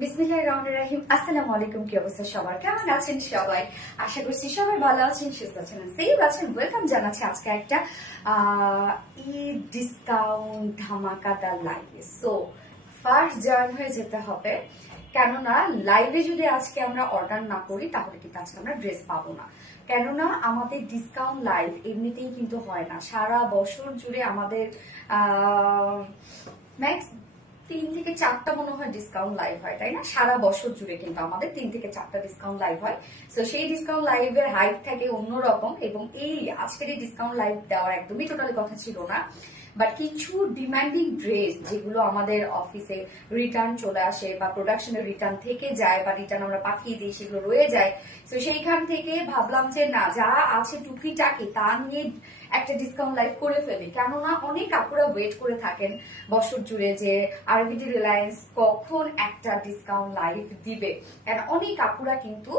বিসমিল্লাহির রহমানির রহিম। আসসালামু আলাইকুম। কি অবস্থা সবার, কেমন আছেন সবাই? আশা করছি সবাই ভালো আছেন, সুস্থ আছেন, সেফ আছেন। ওয়েলকাম জানাচ্ছি আজকে একটা ঈদ ডিসকাউন্ট ধামাকাদার লাইভে। সো ফার্স্ট জয়েন হয়ে যেতে হবে, কেননা লাইভে যদি আজকে আমরা অর্ডার না করি তাহলে কিন্তু আজকে আমরা ড্রেস পাবো না। কেননা আমাদের ডিসকাউন্ট লাইভ এমনিতেই কিন্তু হয় না, সারা বছর জুড়ে আমাদের ম্যাক্স 3 থেকে 4টা মনে হয় ডিসকাউন্ট লাইভ হয়, তাই না? সারা বছর জুড়ে কিন্তু আমাদের 3 থেকে 4টা ডিসকাউন্ট লাইভ হয়। তো সেই ডিসকাউন্ট লাইভের হাইপ থাকে অন্যরকম, এবং এই আজকের এই ডিসকাউন্ট লাইভ দেওয়ার একদমই টোটালি কথা ছিল না। বাট কিছু ডিমান্ডিং ড্রেস যেগুলো আমাদের অফিসে রিটার্ন চলে আসে বা প্রোডাকশনে রিটার্ন থেকে যায় বা রিটার্ন আমরা পাঠিয়ে দিই, সেগুলো রয়ে যায়। তো সেইখান থেকে ভাবলাম যে না, যা আছে টুকিটাকি তা নিয়ে একটা ডিসকাউন্ট লাইভ করে ফেলি। কেননা অনেক আপুরা ওয়েট করে থাকেন বছর জুড়ে যে আরবিডি রিলায়েন্স কখন একটা ডিসকাউন্ট লাইভ দিবে। কারণ অনেক আপুরা কিন্তু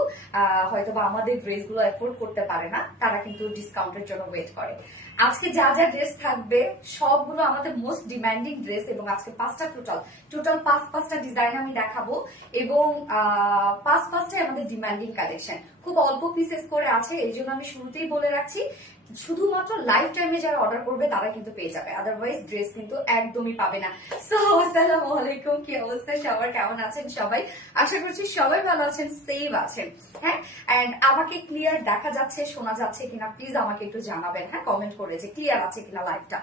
হয়তো বা আমাদের ড্রেসগুলো এফোর্ড করতে পারে না, তারা কিন্তু ডিসকাউন্টের জন্য ওয়েট করে। আজকে যা যা ড্রেস থাকবে সবগুলো আমাদের মোস্ট ডিমান্ডিং ড্রেস, এবং আজকে টোটাল পাঁচটা ডিজাইন আমি দেখাবো, এবং পাঁচটাই আমাদের ডিমান্ডিং কালেকশন। খুব অল্প পিসেস করে আছে, এই জন্য আমি শুরুতেই বলে রাখছি শুধুমাত্র লাইফ টাইমে যারা অর্ডার করবে তারা কিন্তু পেয়ে যাবে, আদারওয়াইজ ড্রেস কিন্তু একদমই পাবে না। সো আসসালামু আলাইকুম, কি অবস্থা সবার, কেমন আছেন সবাই? আশা করছি সবাই ভালো আছেন, সেফ আছেন। হ্যাঁ, এন্ড আমাকে ক্লিয়ার দেখা যাচ্ছে, শোনা যাচ্ছে কিনা প্লিজ আমাকে একটু জানাবেন, হ্যাঁ, কমেন্ট করে যে ক্লিয়ার আছে কিনা লাইভটা।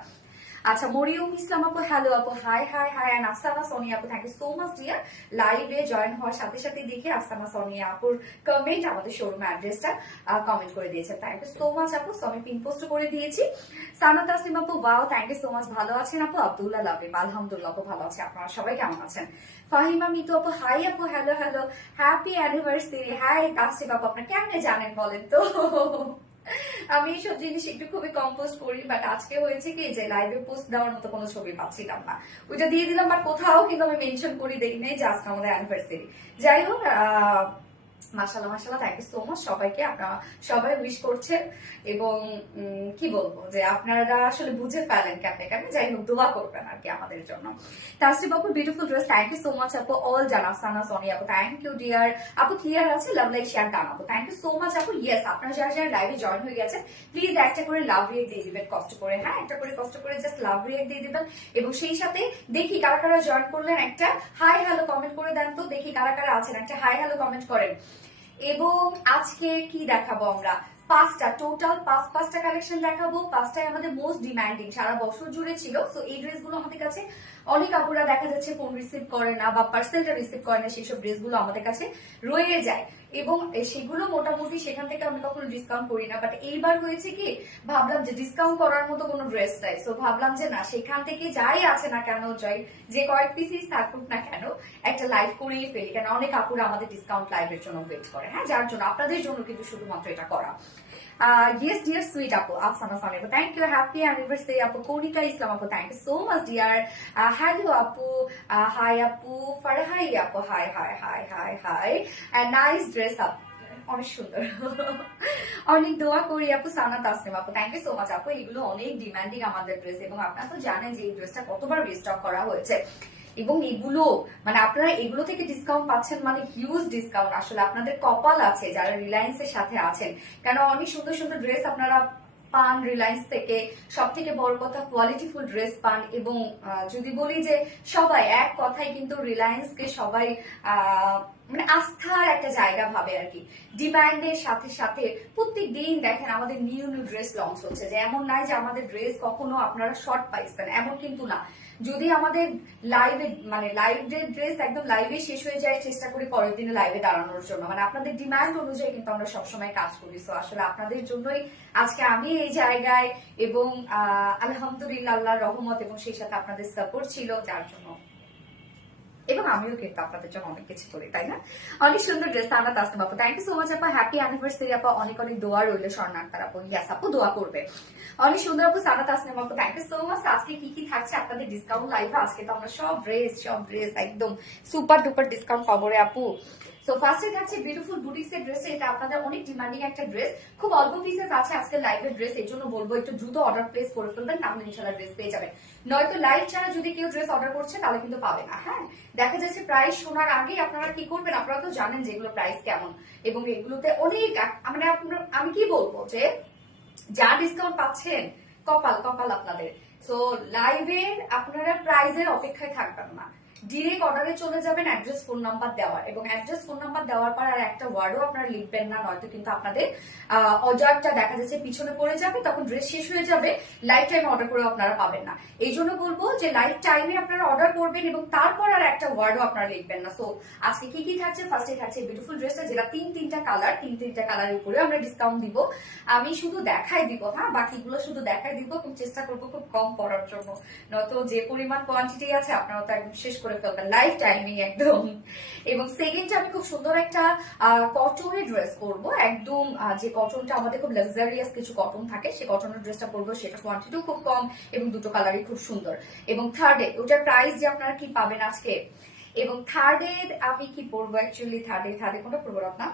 আচ্ছা, মরিয়ম ইসলাম আপু, হ্যালো আপু, hi hi hi. And Afsana Sonia আপু, thank you so much dear. লাইভে জয়েন হওয়ার সাথে সাথে দেখে আফসানা সোনিয়া আপুর কমেন্ট আমাদের শোরুম অ্যাড্রেসটা কমেন্ট করে দিয়েছে, থ্যাংক ইউ সো মাচ আপু। সো আমি পিন পোস্ট করে দিয়েছি। সানা তাসলিম আপু, wow, thank you so much. ভালো আছেন আপু? আব্দুল্লাহ লাভিব, আলহামদুলিল্লাহ আপু ভালো আছে, আপনারা সবাই কেমন আছেন? ফাহিমা মিতু আপু, হাই আপু, hello hello, happy anniversary. Hi Taslim আপু, আপনার কেমনে জানেন বলেন তো? আমি এইসব জিনিস একটু খুবই কম পোস্ট করি, বাট আজকে হয়েছে কি যে লাইভে পোস্ট দেওয়ার মতো কোনো ছবি পাচ্ছিলাম না, ওইটা দিয়ে দিলাম, বাট কোথাও কিন্তু আমি মেনশন করি দেই নাই যে আজকে আমাদের অ্যানিভার্সারি। যাই হোক, মাশাআল্লাহ মাশাআল্লাহ, থ্যাংক ইউ সো মাচ সবাইকে, আপনারা সবাই উইশ করছেন, এবং কি বলবো যে আপনারা আসলে বুঝে ফেলেন কেমনে কেমনে। যাই হোক, দোয়া করবেন আর কি আমাদের জন্য। তাসরিফ আপু, beautiful dress, thank you so much আপু। অল জানাব সানা সোনিয়া আপু, থ্যাংক ইউ ডিয়ার আপু। ক্লিয়ার আছে? লাভ লাইক শেয়ার ডান আপু, থ্যাংক ইউ সো মাচ আপু। ইয়েস, আপনারা যারা যারা লাইভে জয়েন হয়ে গেছেন প্লিজ একটা করে লাভ রিয়েক্ট দিয়ে দিবেন কষ্ট করে, হ্যাঁ, একটা করে কষ্ট করে জাস্ট লাভ রিয়েক্ট দিয়ে দিবেন, এবং সেই সাথে দেখি কারা কারা জয়েন করলেন একটা হাই হ্যালো কমেন্ট করে দেন তো, দেখি কারা কারা আছেন, একটা হাই হ্যালো কমেন্ট করেন। এবং আজকে কি দেখাবো আমরা? টোটাল পাঁচটা কালেকশন দেখাবো। পাঁচটাই আমাদের মোস্ট ডিমান্ডিং, সারা বছর জুড়ে ছিল। তো এই ড্রেসগুলো আমাদের কাছে অনেক আপুরা দেখা যাচ্ছে ফোন রিসিভ করে না বা পার্সেলটা রিসিভ করে না, সেসব ড্রেসগুলো আমাদের কাছে রয়ে যায়, এবং সেগুলো মোটামুটি সেখান থেকে আমরা কখনো ডিসকাউন্ট করি না। বাট এইবার হয়েছে কি, ভাবলাম যে ডিসকাউন্ট করার মতো কোনো ড্রেস নাই, সো ভাবলাম যে না, সেখান থেকে যাই আছে না কেন, যাই যে কয়েক পিসই থাকুক না কেন, একটা লাইভ করেই ফেলি। কেন অনেক আপুরা আমাদের ডিসকাউন্ট লাইভের জন্য ওয়েট করে, হ্যাঁ, যার জন্য আপনাদের জন্য কিন্তু শুধুমাত্র এটা করা। Yes dear sweet আপু, আফসানা সানি আপু, থ্যাংক ইউ, হ্যাপি অ্যানিভার্সারি আপু। কৌরিকা ইসলাম আপু, thank you so much dear. Hello আপু, হাই আপু। ফারহাই আপু, hi hi hi hi hi. Nice dress আপ, অনেক সুন্দর। অনেক দোয়া করি আপু। সানা তাসনিম আপু, থ্যাংক ইউ সো মাচ আপু। এগুলো অনেক ডিমান্ডিং আমাদের ড্রেস, এবং আপনারা তো জানেন যে এই ড্রেসটা কতবার রিস্টক করা হয়েছে, এবং এগুলো মানে আপনারা এগুলো থেকে ডিসকাউন্ট পাচ্ছেন মানে হিউজ ডিসকাউন্ট। আসলে আপনাদের কপাল আছে যারা রিলায়েন্সের সাথে আছেন, কেন অনেক সুন্দর সুন্দর ড্রেস আপনারা পান রিলায়েন্স থেকে। সব থেকে বড় কথা, কোয়ালিটিফুল ড্রেস পান, এবং যদি বলি যে সবাই এক কথায় কিন্তু রিলায়েন্সকে সবাই মানে আস্থার একটা জায়গা ভাবে আর কি। ডিমান্ডের সাথে সাথে প্রত্যেক দিন দেখেন আমাদের নিউ নিউ ড্রেস লঞ্চ হচ্ছে, যে এমন নাই যে আমাদের ড্রেস কখনো আপনারা শর্ট পাইছেন, এমন কিন্তু না। যদি আমাদের লাইভে মানে লাইভের ড্রেস একদম লাইভে শেষ হয়ে যায়, চেষ্টা করি পরের দিনে লাইভে দাঁড়ানোর জন্য, মানে আপনাদের ডিমান্ড অনুযায়ী কিন্তু আমরা সবসময় কাজ করি। সো আসলে আপনাদের জন্যই আজকে আমি এই জায়গায়, এবং আলহামদুলিল্লাহ আল্লাহর রহমত এবং সেই সাথে আপনাদের সাপোর্ট ছিল, যার জন্য, এবং আমিও কিন্তু আপনাদের জন্য অনেক কিছু করি, তাই না? অনেক সুন্দর ড্রেস। সানা তাসনিম আপু, থ্যাংক ইউ সো মাচ আপা। হ্যাপি অ্যানিভার্সারি আপা, অনেক অনেক দোয়া রইল। স্বর্ণ আক্তার আপু, ইয়াস আপু, দোয়া করবে। অনেক সুন্দর আপু। সানা তাসনিম আপু, থ্যাংক ইউ সো মাচ। আজকে কি কি থাকছে আপনাদের ডিসকাউন্ট লাইভে? আজকে তো আমরা সব ড্রেস একদম সুপার ডুপার ডিসকাউন্ট পাবো রে আপু। সো ফার্স্টে থাকছে বিউটিফুল বুটিক্সের ড্রেস। এটা আপনাদের অনেক ডিমান্ডিং একটা ড্রেস, খুব অল্প পিসেস আছে আজকে লাইভের ড্রেস, এই জন্য বলবো একটু দ্রুত অর্ডার প্লেস করে ফেলবেন, তাহলে ইনশাআল্লাহ ড্রেস পেয়ে যাবেন। নয়তো লাইভ ছাড়া যদি কেউ ড্রেস অর্ডার করছে তাহলে কিন্তু পাবে না। হ্যাঁ, দেখা যাচ্ছে প্রাইস শোনার আগেই আপনারা কি করবেন, আপনারা তো জানেন যেগুলো প্রাইস কেমন, এবং এগুলোতে অনেক মানে আমি কি বলবো যে যা ডিসকাউন্ট পাচ্ছেন কপাল কপাল আপনাদের। সো লাইভের আপনারা প্রাইজের অপেক্ষায় থাকবেন না, ডিরেক্ট অর্ডারে চলে যাবেন অ্যাড্রেস ফোন নাম্বার দেওয়ার, এবং অ্যাড্রেস ফোন নাম্বার দেওয়ার পর আর একটা ওয়ার্ডও আপনারা লিখবেন না, নয়তো কিন্তু আপনাদের অর্ডারটা দেখা যাচ্ছে পিছনে পড়ে যাবে, তখন ড্রেস শেষ হয়ে যাবে, লাইফ টাইমে অর্ডার করে আপনারা পাবেন না। এই জন্য বলবো যে লাইফ টাইমে আপনারা অর্ডার করবেন এবং তারপর আর একটা ওয়ার্ডও আপনারা লিখবেন না। সো আজকে কি কি থাকছে, ফার্স্টে থাকছে বিউটিফুল ড্রেসটা, যেটা তিনটা কালারের উপরে আমরা ডিসকাউন্ট দিব। আমি শুধু দেখাই দিব, হ্যাঁ বাকিগুলো শুধু দেখাই দিব, খুব চেষ্টা করবো খুব কম পড়ার জন্য, নয়তো যে পরিমাণ কোয়ান্টিটি আছে আপনারা তো একদম শেষ করে ফেলবেন লাইফ টাইমিং একদম। এবং সেকেন্ডটা আমি খুব সুন্দর একটা কটনের ড্রেস করবো, একদম যে কটনটা আমাদের খুব লাক্সারিয়াস কিছু কটন থাকে, সেই কটনের ড্রেসটা পরবো, সেটা কোয়ান্টিটিও খুব কম এবং দুটো কালারই খুব সুন্দর। এবং থার্ডে ওটার প্রাইস যে আপনারা কি পাবেন আজকে, এবং থার্ডে আমি কি পরবো অ্যাকচুয়ালি, থার্ডে কোনটা পরবো আপনার,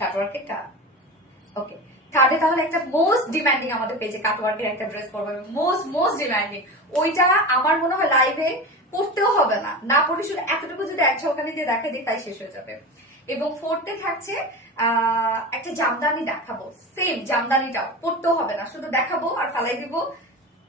কাটওয়ার্কেরটা, ওকে থার্ডে তাহলে একটা মোস্ট ডিমান্ডিং আমাদের পেজে কাটওয়ার্কের একটা ড্রেস পরবো, মোস্ট ডিমান্ডিং, ওইটা আমার মনে হয় লাইভে পড়তেও হবে না, না পড়ে শুধু এতটুকু যদি এক ঝলকানি দিয়ে দেখা দিই তাই শেষ হয়ে যাবে। এবং ফোর্থে থাকছে একটা জামদানি দেখাবো, সেম জামদানিটাও পড়তেও হবে না, শুধু দেখাবো আর ফালাই দিব,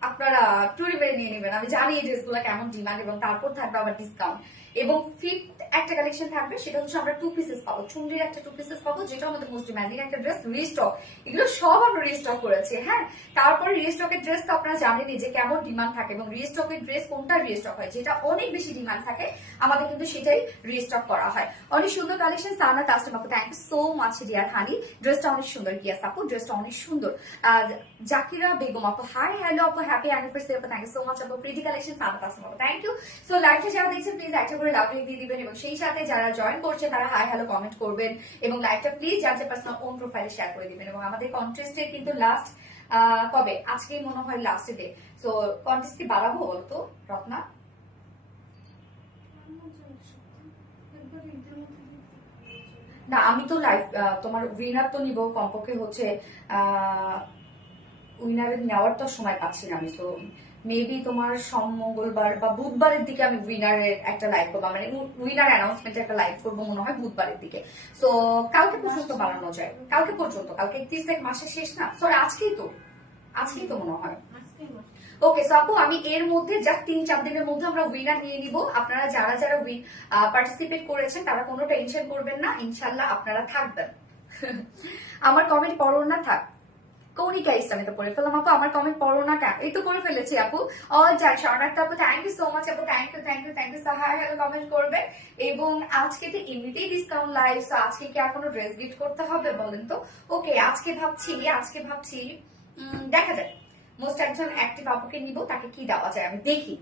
আপনারা টুরি বেড়ে নিয়ে নেবেন। আমি জানি এই ড্রেসগুলো কেমন ডিমান্ড, এবং তারপর থাকবে আবার ডিসকাউন্ট। এবং ফিফথ একটা কালেকশন থাকবে, সেটা হচ্ছে আমরা 2 পিসেস পাবো, চুনরির একটা 2 পিসেস পাবো, যেটা আমাদের মোস্ট ডিমান্ডিং একটা ড্রেস, রিস্টক, এগুলো সব আমরা রিস্টক করেছি। হ্যাঁ, তারপরে রিস্টকের ড্রেস তো আপনারা জানেনই যে কেমন ডিমান্ড থাকে, এবং রিস্টকের ড্রেস কোনটা রিস্টক হয়, যেটা অনেক বেশি ডিমান্ড থাকে আমাদের কিন্তু সেটাই রিস্টক করা হয়। অনেক সুন্দর কালেকশন, সানা কাস্টমার আপু, thank you so much dear honey, ড্রেসটা অনেক সুন্দর, গিয়াস আপু ড্রেসটা অনেক সুন্দর। জাকিরা বেগম আপু, হাই হ্যালো আপু, হ্যাপি অ্যানিভার্সারি আপু, থ্যাংক ইউ সো মাচ আপু, প্রিটি কালেকশন, সানা কাস্টমার আপু, থ্যাংক ইউ। সো লাইভটা যারা দেখছেন প্লিজ একটা করে লাভ দিয়ে দিবেন, এবং সেই সাথে যারা জয়েন করছে তারা হাই হ্যালো কমেন্ট করবেন, এবং লাইভটা প্লিজ যার পার্সোনাল ওন প্রোফাইলে শেয়ার করে দিবেন। এবং আমাদের কন্টেস্টে কিন্তু লাস্ট কবে, আজকেই মনে হয় লাস্ট ডে, সো কন্টেস্ট কি বাড়াবো বলতো রত্না? না আমি তো লাইভ তোমার উইনার তো নিব, কমপক্ষে হচ্ছে উইনারের নেওয়ার তো সময় পাচ্ছি না আমি, তো মেবি তোমার মঙ্গলবার বা বুধবারের দিকে আমি উইনারের একটা লাইভ করবো, মানে উইনার অ্যানাউন্সমেন্ট একটা লাইভ করবো মনে হয় বুধবারের দিকে। সো কালকে পর্যন্ত বানানো যায়, কালকে পর্যন্ত, কালকে 31 তারিখ, মাসের শেষ না, সরি আজকেই তো মনে হয়। ওকে আপু, আমি এর মধ্যে যা 3-4 দিনের মধ্যে আমরা উইনার নিয়ে নিব। আপনারা যারা যারা পার্টিসিপেট করেছেন তারা কোনো টেনশন করবেন না, ইনশাল্লাহ আপনারা থাকবেন। আমার কমেন্ট পড়ো না, থাক কৌনিকা ইসলাম, তো পড়ে ফেললাম আপু, আমার কমেন্ট পড়ো না কেন, এই তো করে ফেলেছি আপু। অল যাই শরণার্থ আপু, থ্যাংক ইউ সো মাচ আপু, thank you hi hello comment করবে। এবং আজকে তো এমনিতেই ডিসকাউন্ট লাইভ, সো আজকে কি আর কোনো ড্রেস গিফট করতে হবে বলেন তো? ওকে আজকে ভাবছি দেখা যায় মোস্ট একজন অ্যাক্টিভ আপুকে নিব, তাকে কি দেওয়া যায় আমি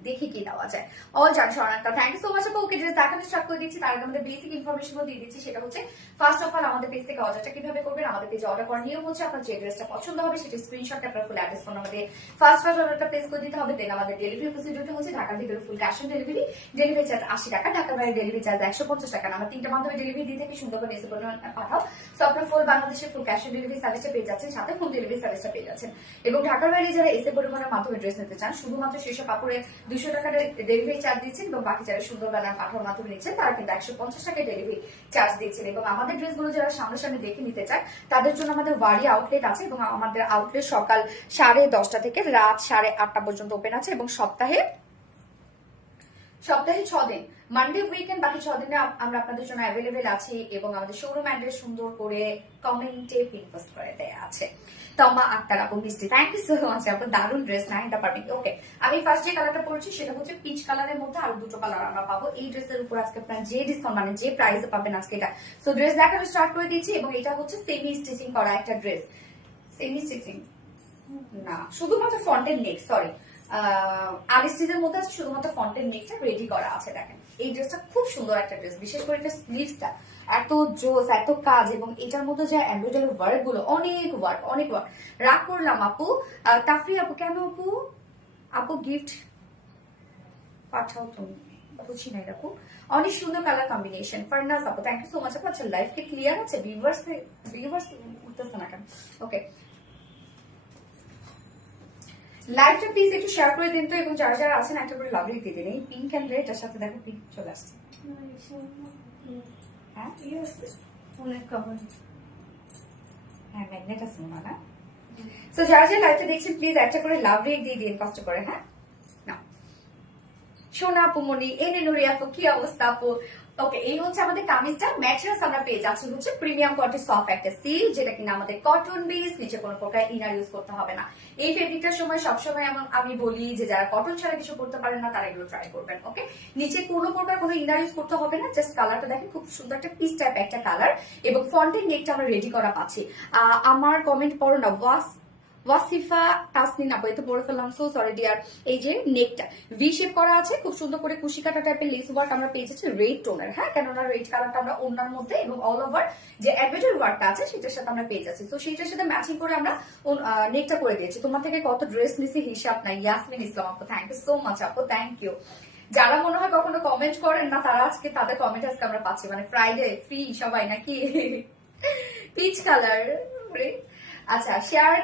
দেখি কি দেওয়া যায়। অল জান শরণার্থ, থ্যাংক ইউ সো মাচ আপু। ওকে ড্রেস দেখানো স্টার্ট করে দিচ্ছি, তার আগে আমাদের বেসিক ইনফরমেশনও দিয়ে দিচ্ছি, সেটা হচ্ছে ফার্স্ট অফ অল আমাদের পেজ থেকে অর্ডারটা কিভাবে করবেন। আমাদের পেজে অর্ডার করার নিয়ম হচ্ছে আপনার যে ড্রেসটা পছন্দ হবে সেটা স্ক্রিনশট আপনার ফুল অ্যাড্রেস ফোন আমাদের ফার্স্ট অর্ডারটা প্লেস করে দিতে হবে। দেন আমাদের ডেলিভারি প্রসিডিউরটা হচ্ছে ঢাকার ভিতরে full cash on delivery charge 80 টাকা, ঢাকার বাইরে ডেলিভারি চার্জ 150 টাকা। আমরা 3টা মাধ্যমে ডেলিভারি দিয়ে থাকি, সুন্দর করে এসে পাঠাও। সো আপনার ফুল বাংলাদেশের ফুল ক্যাশ অন ডেলিভারি সার্ভিসটা পেয়ে যাচ্ছেন, সাথে হোম ডেলিভারি সার্ভিসটা পেয়ে যাচ্ছেন। এবং ঢাকার বাইরে যারা এসে পরিমাণের মাধ্যমে ড্রেস নিতে চান, শুধুমাত্র সেসব কাপড়ে 200 টাকা ডেলিভারি চার্জ দিচ্ছেন, এবং বাকি যারা সুন্দর বানান পাঠানোর মাধ্যমে নিচ্ছেন তারা কিন্তু 150 টাকা ডেলিভারি চার্জ দিচ্ছেন। এবং আমাদের ড্রেসগুলো যারা সামনাসামনি দেখে নিতে চায় তাদের জন্য আমাদের ওয়ারি আউটলেট আছে, এবং আমাদের আউটলেট সকাল 10:30 থেকে রাত 8:30 পর্যন্ত ওপেন আছে, এবং সপ্তাহে 6 দিন, মানডে উইকেন্ড, বাকি 6 দিনে আমরা আপনাদের জন্য অ্যাভেলেবেল আছি। এবং আমাদের শোরুম অ্যাড্রেস সুন্দর করে কমেন্টে পিন পোস্ট করে দেয়া আছে। তমা আক্তার আপু, মিষ্টি, থ্যাংক ইউ সো মাচ আপু, দারুন ড্রেস না, এটা পারফেক্ট। ওকে আমি ফার্স্ট যে কালারটা পরছি সেটা হচ্ছে পিচ কালারের মধ্যে আরো দুটো কালার আমরা পাবো এই ড্রেসের উপর। আজকে আপনারা যে ডিসকাউন্ট মানে যে প্রাইসে পাবেন আজকে এটা। সো ড্রেস দেখানো স্টার্ট করে দিচ্ছি, এবং এটা হচ্ছে সেমি স্টিচিং করা একটা ড্রেস, সেমি স্টিচিং না, শুধুমাত্র ফ্রন্টের নেক, সরি আলিস্টিজের মধ্যে আছে, শুধুমাত্র ফ্রন্টের নেকটা রেডি করা আছে। দেখেন এই ড্রেসটা খুব সুন্দর একটা ড্রেস, বিশেষ করে এটা স্লিভসটা এত জোস, এত কাজ, এবং এটার মধ্যে যে এমব্রয়ডারি ওয়ার্ক গুলো, অনেক ওয়ার্ক রাগ করলাম আপু। তাফরি আপু, কেন আপু গিফট পাঠাও তুমি, বুঝি না এরকম অনেক সুন্দর কালার কম্বিনেশন। ফারনাজ আপু থ্যাংক ইউ সো মাচ আপু। আচ্ছা লাইফ কি ক্লিয়ার আছে? ভিউয়ার্স উঠতেছে না কেন? ওকে, লাইভটা প্লিজ একটু শেয়ার করে দিন তো, এবং যারা যারা আছেন একটা করে লাভ লিখ দিয়ে দিন। এই পিঙ্ক অ্যান্ড রেড এর সাথে দেখো পিঙ্ক চলে আসছে। হ্যাঁ হ্যাঁ ম্যাগনেট আছে না। তো যারা যারা লাইভটা দেখছেন প্লিজ একটা করে লাভ রেট দিয়ে দিন কষ্ট করে। হ্যাঁ না সোনা আপু মনি এনে নুরি আপু কি অবস্থা আপু? ওকে, এই হচ্ছে আমাদের কামিজটা। ম্যাটেরিয়ালস আমরা পেয়ে যাচ্ছি হচ্ছে প্রিমিয়াম কোয়ালিটি সফট একটা সিল্ক, যেটা কিনা আমাদের কটন বেস, নিচে কোনো প্রকার ইনার ইউজ করতে হবে না। এই ফেব্রিকটার সময় সবসময় আমি বলি যে যারা কটন ছাড়া কিছু করতে পারেন না তারা এগুলো ট্রাই করবেন। ওকে, নিচে কোনো প্রকার কোনো ইনার ইউজ করতে হবে না, জাস্ট কালারটা দেখেন খুব সুন্দর একটা পিস টাইপ একটা কালার, এবং ফ্রন্টের নেকটা আমরা রেডি করা পাচ্ছি। আমার কমেন্ট পড়ো না ওয়াসিফা তাসনিন আপু, এতো পড়ে ফেললাম, সো সরি ডিয়ার। এই যে নেকটা ভি শেপ করা আছে, খুব সুন্দর করে কুশি কাটা টাইপের লেস ওয়ার্ক আমরা পেয়ে যাচ্ছি রেড টোনের। হ্যাঁ, কেননা রেড কালারটা আমরা ওনার মধ্যে এবং অল ওভার যে এমব্রয়ডারি ওয়ার্কটা আছে সেটার সাথে আমরা পেয়ে যাচ্ছি। তো সেইটার সাথে ম্যাচিং করে আমরা নেকটা করে দিয়েছি। তোমার থেকে কত ড্রেস নিছি হিসাব নাই। ইয়াসমিন ইসলাম আপু থ্যাংক ইউ সো মাচ আপু, থ্যাংক ইউ। যারা মনে হয় কখনো কমেন্ট করেন না তারা আজকে তাদের কমেন্ট আজকে আমরা পাচ্ছি, মানে ফ্রাইডে ফ্রি সবাই নাকি। Peach colour. আচ্ছা শেয়ার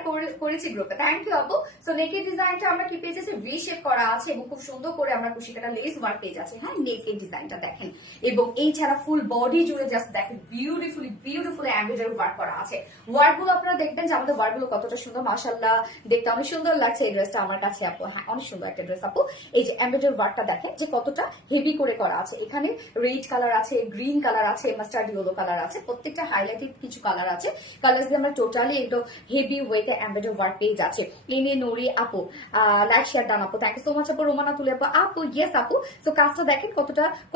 করেছি গ্রুপে, থ্যাংক ইউ আপু। সো নেকের ডিজাইনটা আমরা কি পেয়ে যাচ্ছি ভি শেপ করা আছে, এবং খুব সুন্দর করে আমরা কুশিকাটা লেস ওয়ার্ক পেয়ে যাচ্ছি। হ্যাঁ, নেকের ডিজাইনটা দেখেন, এবং এই ছাড়া ফুল বডি জুড়ে জাস্ট দেখেন বিউটিফুলি এমব্রয়ডারি ওয়ার্ক করা আছে। ওয়ার্ক গুলো আপনারা দেখবেন যে আমাদের ওয়ার্ক গুলো কতটা সুন্দর, মাশাআল্লাহ দেখতে অনেক সুন্দর লাগছে। এই ড্রেসটা আমার কাছে আপু, হ্যাঁ অনেক সুন্দর একটা ড্রেস আপু। এই যে এমব্রয়ডারি ওয়ার্কটা দেখেন যে কতটা হেভি করে করা আছে। এখানে রেড কালার আছে, গ্রিন কালার আছে, মাস্টার্ড ইয়েলো কালার আছে, প্রত্যেকটা হাইলাইটেড কিছু কালার আছে। কালার দিয়ে আমরা টোটালি একদম হেভি ওয়েতে এমব্রয়ডারি ওয়ার্ক পেয়ে যাচ্ছে। এনে নোরি আপু লাইক শেয়ার ডান আপু, থ্যাংক ইউ সো মাচ আপু। রোমানা তুলে আপু ইয়েস আপু। তো কাজটা দেখেন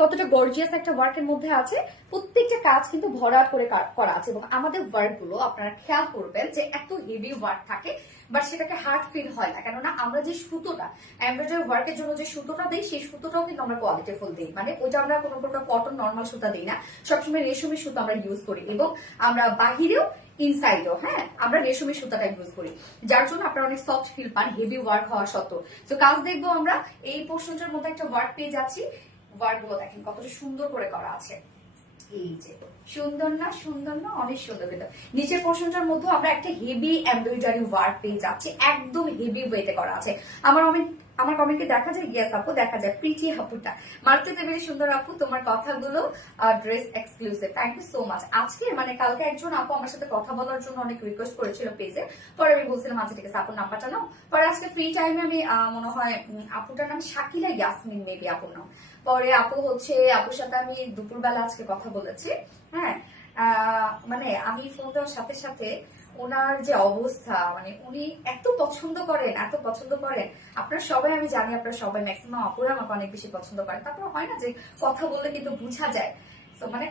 কতটা গর্জিয়াস একটা ওয়ার্কের মধ্যে আছে। প্রত্যেকটা কাজ কিন্তু ভরাট করে করা আছে, এবং আমাদের ওয়ার্ক গুলো আপনারা খেয়াল করবেন যে এত হেভি ওয়ার্ক থাকে বাট সেটাকে হার্ড ফিল হয় না, কেননা আমরা যে সুতোটা এমব্রয়ডারি ওয়ার্কের জন্য যে সুতোটা দিই সেই সুতোটাও কিন্তু আমরা কোয়ালিটিফুল দিই, মানে ওটা আমরা কোনো প্রকার কটন নর্মাল সুতা দিই না, সবসময় রেশমি সুতো আমরা ইউজ করি, এবং আমরা বাহিরেও ইনসাইডও হ্যাঁ আমরা রেশমি সুতাটা ইউজ করি, যার জন্য আপনারা অনেক সফট ফিল পান হেভি ওয়ার্ক হওয়া সত্ত্বেও। তো কাজ দেখবো আমরা এই পোর্শনটার মধ্যে একটা ওয়ার্ক পেয়ে যাচ্ছি। ওয়ার্ক গুলো দেখেন কতটা সুন্দর করে করা আছে। এই যে সুন্দর না অনেক সুন্দর। কিন্তু নিচের পোর্শনটার মধ্যে আমরা একটা হেভি এমব্রয়ডারি ওয়ার্ক পেয়ে যাচ্ছি, একদম হেভি ওয়েতে করা আছে। আমার কমেন্টে দেখা যায় ইয়েস আপু, দেখা যায় প্রিটি আপুটা মারতে দেবেন সুন্দর আপু, তোমার কথাগুলো dress exclusive, thank you so much. আজকে মানে কালকে একজন আপু আমার সাথে কথা বলার জন্য অনেক রিকোয়েস্ট করেছিল পেজে, পরে আমি বলছিলাম আচ্ছা ঠিক আছে আপুর নাম্বারটা নাও। পরে আজকে ফ্রি টাইমে আমি মনে হয় আপুটার নাম শাকিলা ইয়াসমিন মেবি আপুর নাম। পরে আপুর সাথে আমি দুপুরবেলা আজকে কথা বলেছি। হ্যাঁ, মানে আমি ফোন দেওয়ার সাথে সাথে ওনার যে অবস্থা, মানে উনি এত পছন্দ করেন আপনারা সবাই, আমি জানি আপনারা সবাই ম্যাক্সিমাম আপুরা আমাকে অনেক বেশি পছন্দ করেন। তারপর হয় না যে কথা বললে কিন্তু বোঝা যায়। তো মানে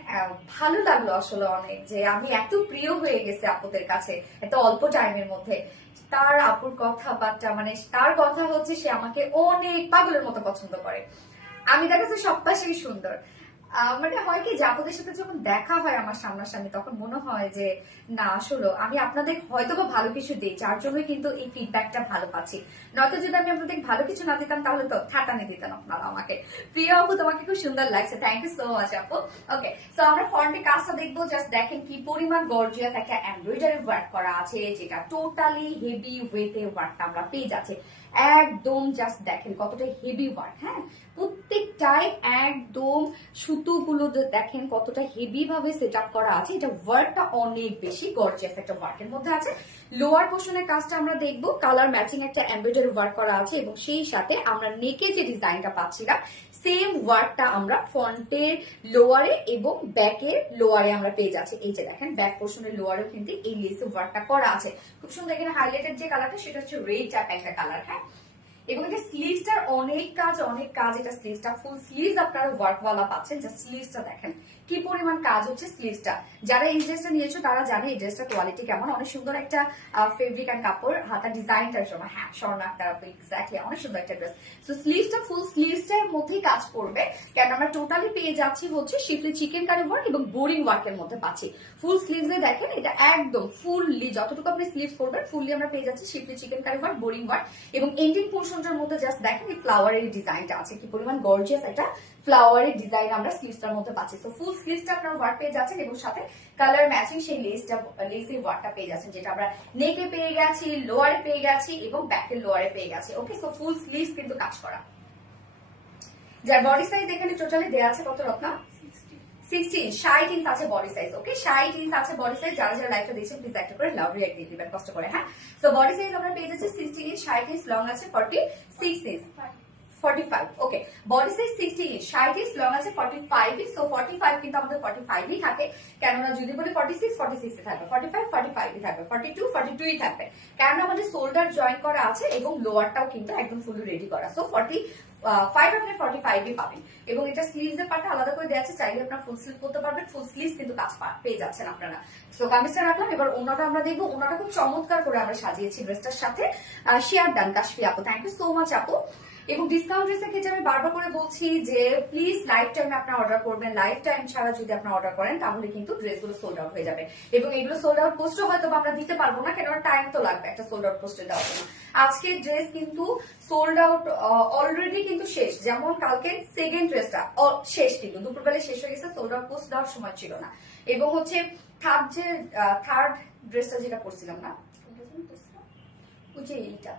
ভালো লাগলো আসলে অনেক, যে আমি এত প্রিয় হয়ে গেছে আপুদের কাছে এত অল্প টাইমের মধ্যে। তার আপুর কথাবার্তা, মানে তার কথা হচ্ছে সে আমাকে অনেক পাগলের মতো পছন্দ করে। আমি দেখা যাচ্ছে সব পাশেই সুন্দর। মানে হয় কি যে আপনাদের সাথে যখন দেখা হয় আমার সামনাসামনি, তখন মনে হয় যে না আসলে আমি আপনাদের হয়তো বা ভালো কিছু দিই, যার জন্য কিন্তু এই ফিডব্যাকটা ভালো পাচ্ছি। নয়তো যদি আমি আপনাদের ভালো কিছু না দিতাম তাহলে তো ঠাটানে দিতেন আপনারা আমাকে। প্রিয় আপু তোমাকে খুব সুন্দর লাগছে, থ্যাংক ইউ সো মাচ আপু। ওকে, সো আমরা ফ্রন্টে কাজটা দেখবো, জাস্ট দেখেন কি পরিমাণ গর্জিয়াস একটা এমব্রয়ডারি ওয়ার্ক করা আছে, যেটা টোটালি হেভি ওয়েতে ওয়ার্কটা আমরা পেয়ে যাচ্ছি। একদম জাস্ট দেখেন কতটা হেভি ওয়ার্ক। হ্যাঁ, প্রত্যেকটাই একদম সুতোগুলো দেখেন কতটা হেভি ভাবে সেট আপ করা আছে। এটা ওয়ার্কটা অনেক বেশি গর্জিয়াস একটা ওয়ার্কের মধ্যে আছে। লোয়ার পোর্শনের কাজটা আমরা দেখবো, কালার ম্যাচিং একটা এমব্রয়ডারি ওয়ার্ক করা আছে, এবং সেই সাথে আমরা নেকে যে ডিজাইনটা পাচ্ছিলাম সেম ওয়ার্কটা আমরা ফ্রন্টের লোয়ারে এবং ব্যাকের লোয়ারে আমরা পেয়ে যাচ্ছি। এই যে দেখেন ব্যাক পোর্শনের লোয়ারেও কিন্তু এই লেসে ওয়ার্কটা করা আছে খুব সুন্দর। এখানে হাইলাইটেড যে কালারটা সেটা হচ্ছে রেড টাইপ একটা কালার। হ্যাঁ, এবং এটা স্লিভসটার অনেক কাজ। এটা স্লিভসটা ফুল স্লিভস আপনারা ওয়ার্কওয়ালা পাচ্ছেন। যে স্লিভসটা দেখেন কি পরিমাণ কাজ হচ্ছে স্লিভসটা। যারা এই ড্রেসটা নিয়েছো তারা জানে এই ড্রেসটা কোয়ালিটি কেমন। অনেক সুন্দর একটা ফেব্রিক এন্ড কাপড়, হাতা ডিজাইনটার জন্য হ্যাঁ স্বর্ণ আক্তার আপু এক্স্যাক্টলি অনেক সুন্দর একটা ড্রেস। সো স্লিভসটা ফুল স্লিভসটার মধ্যেই কাজ করবে, কারণ আমরা টোটালি পেয়ে যাচ্ছি হচ্ছে শিফলি চিকেন কারি ওয়ার্ক এবং বোরিং ওয়ার্কের মধ্যে পাচ্ছি। ফুল স্লিভসে দেখেন এটা একদম ফুললি যতটুকু আপনি স্লিভস করবেন ফুললি আমরা পেয়ে যাচ্ছি শিফলি chicken curry work, boring work, এবং এন্ডিং পোর্শন সুন্দর মধ্যে জাস্ট দেখেন এই ফ্লাওয়ারের ডিজাইনটা আছে, কি পরিমাণ গর্জিয়াস একটা ফ্লাওয়ারের ডিজাইন আমরা স্লিভসটার মধ্যে পাচ্ছি। তো ফুল স্লিভসটা আপনার ওয়ার্ক পেয়ে যাচ্ছেন এবং সাথে কালার ম্যাচিং সেই লেসের ওয়ার্কটা পেয়ে যাচ্ছেন, যেটা আমরা নেকে পেয়ে গেছি, লোয়ারে পেয়ে গেছি এবং ব্যাকের লোয়ারে পেয়ে গেছি। ওকে, সো ফুল স্লিভস কিন্তু কাজ করা। যার বডি সাইজ এখানে টোটালি দেওয়া আছে কত রত্না? 16, 60 ইঞ্চ আছে বডি সাইজ। ওকে, 60 ইঞ্চ আছে বডি সাইজ। যারা যারা লাইভটা দেখছেন প্লিজ একটা করে লাভ রিঅ্যাক্ট দিয়ে দিবেন কষ্ট করে। হ্যাঁ, সো বডি সাইজ আমরা পেয়ে যাচ্ছি 16 ইঞ্চ, 60 ইঞ্চ লং আছে, 46 inch, 45। Okay, body size 60 inch, 60 inch long আছে, 45 ইঞ্চ। সো 45 কিন্তু আমাদের 45 ই থাকে, কেননা যদি বলি 46 46 এ থাকবে, 45 45 ই থাকবে, 42 42 ই থাকবে, কারণ আমাদের শোল্ডার জয়েন করা আছে এবং লোয়ারটাও কিন্তু একদম ফুলি রেডি করা। সো 45 আপনি 45 ই পাবেন এবং এটা স্লিভস এর পার্টটা আলাদা করে দেওয়া আছে, চাইলে আপনারা ফুল স্লিভ করতে পারবেন। ফুল স্লিভস কিন্তু কাজ পেয়ে যাচ্ছেন আপনারা। সো কামিজটা রাখলাম, এবার ওনাটা আমরা দেখবো। ওনাটা খুব চমৎকার করে আমরা সাজিয়েছি ড্রেসটার সাথে। শেয়ার ডান কাশফি আপু, থ্যাংক ইউ সো মাচ আপু। এবং ডিসকাউন্ট ড্রেসের ক্ষেত্রে আমি বারবার করে বলছি যে প্লিজ লাইফ টাইমে আপনার অর্ডার করবেন। লাইফ টাইম ছাড়া যদি আপনার অর্ডার করেন তাহলে কিন্তু ড্রেসগুলো সোল্ড আউট হয়ে যাবে এবং এগুলো সোল্ড আউট পোস্টও হয়তো আমরা দিতে পারবো না, কেননা টাইম তো লাগবে একটা সোল্ড আউট পোস্টে দেওয়ার জন্য। আজকের ড্রেস কিন্তু সোল্ড আউট অলরেডি কিন্তু শেষ, যেমন কালকে সেকেন্ড ড্রেসটা শেষ, কিন্তু দুপুরবেলায় শেষ হয়ে গেছে, সোল্ড আউট পোস্ট দেওয়ার সময় ছিল না। এবং হচ্ছে থার্ড ড্রেসটা যেটা করছিলাম না, ওই যে এইটা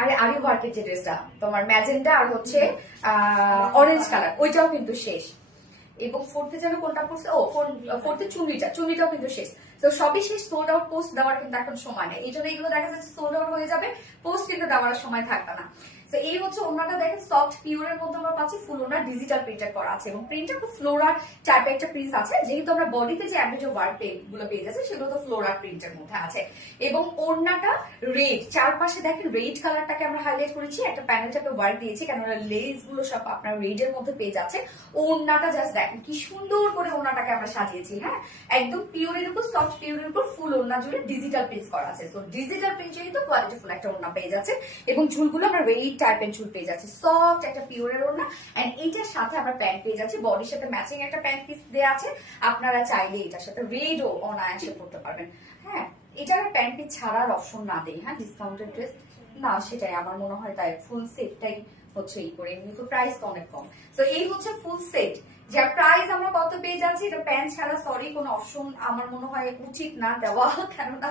আরে আরি ওয়ার্কের যে ড্রেসটা তোমার ম্যাজেন্ডা আর হচ্ছে অরেঞ্জ কালার, ওইটাও কিন্তু শেষ। এবং ফোর্থে যেন কোনটা পড়ছে, ও ফোর্থে চুন্নিটাও কিন্তু শেষ। তো সবই শেষ, সোল্ড আউট পোস্ট দেওয়ার কিন্তু এখন সময় নেই, এই জন্য এইগুলো দেখা যাচ্ছে সোল্ড আউট হয়ে যাবে, পোস্ট কিন্তু দেওয়ার সময় থাকবে না। তো এই হচ্ছে ওনাটা দেখেন সফট পিওরের মধ্যে আমরা পাচ্ছি, ফুল ওনার ডিজিটাল প্রিন্টার করা আছে এবং প্রিন্টটা খুব ফ্লোরার টাইপের একটা প্রিন্ট আছে, যেহেতু আমরা বডিতে যে অ্যাভারেজ ওয়ার্ক গুলো পেয়ে যাচ্ছে সেগুলো তো ফ্লোরার প্রিন্টের মধ্যে আছে। এবং ওড়নাটা রেড, চারপাশে দেখেন রেড কালারটাকে আমরা হাইলাইট করেছি, একটা প্যানেলটাকে ওয়ার্ক দিয়েছি, কেননা লেস গুলো সব আপনার রেডের মধ্যে পেয়ে যাচ্ছে। ওড়নাটা জাস্ট দেখেন কি সুন্দর করে ওড়নাটাকে আমরা সাজিয়েছি। হ্যাঁ, একদম পিওরের উপর, সফট পিওরের উপর ফুল ওড়না জুড়ে ডিজিটাল প্রিন্ট করা আছে। তো ডিজিটাল প্রিন্ট যেহেতু কোয়ালিটিফুল একটা ওড়না পেয়ে যাচ্ছে এবং ঝুলগুলো আমরা রেড টাইপের ঝুল পেয়ে যাচ্ছে, সফট একটা পিওরের ওড়না। এন্ড এইটার সাথে আমরা প্যান্ট পেয়ে যাচ্ছি, বডির সাথে ম্যাচিং একটা প্যান্ট পিস দেওয়া আছে, আপনারা চাইলে এটার সাথে রেডও অনায়াসে পড়তে পারবেন। হ্যাঁ, এটার প্যান্ট পিস ছাড়ার অপশন না দেই, হ্যাঁ ডিসকাউন্টেড ড্রেস না, সেটাই আমার মনে হয়, তাই ফুল সেটটাই হচ্ছে এই করে, এমনি তো প্রাইস অনেক কম। তো এই হচ্ছে ফুল সেট, যার প্রাইস আমরা কত পেয়ে যাচ্ছি, এটা প্যান্ট ছাড়া সরি কোনো অপশন আমার মনে হয় উচিত না দেওয়া, কেননা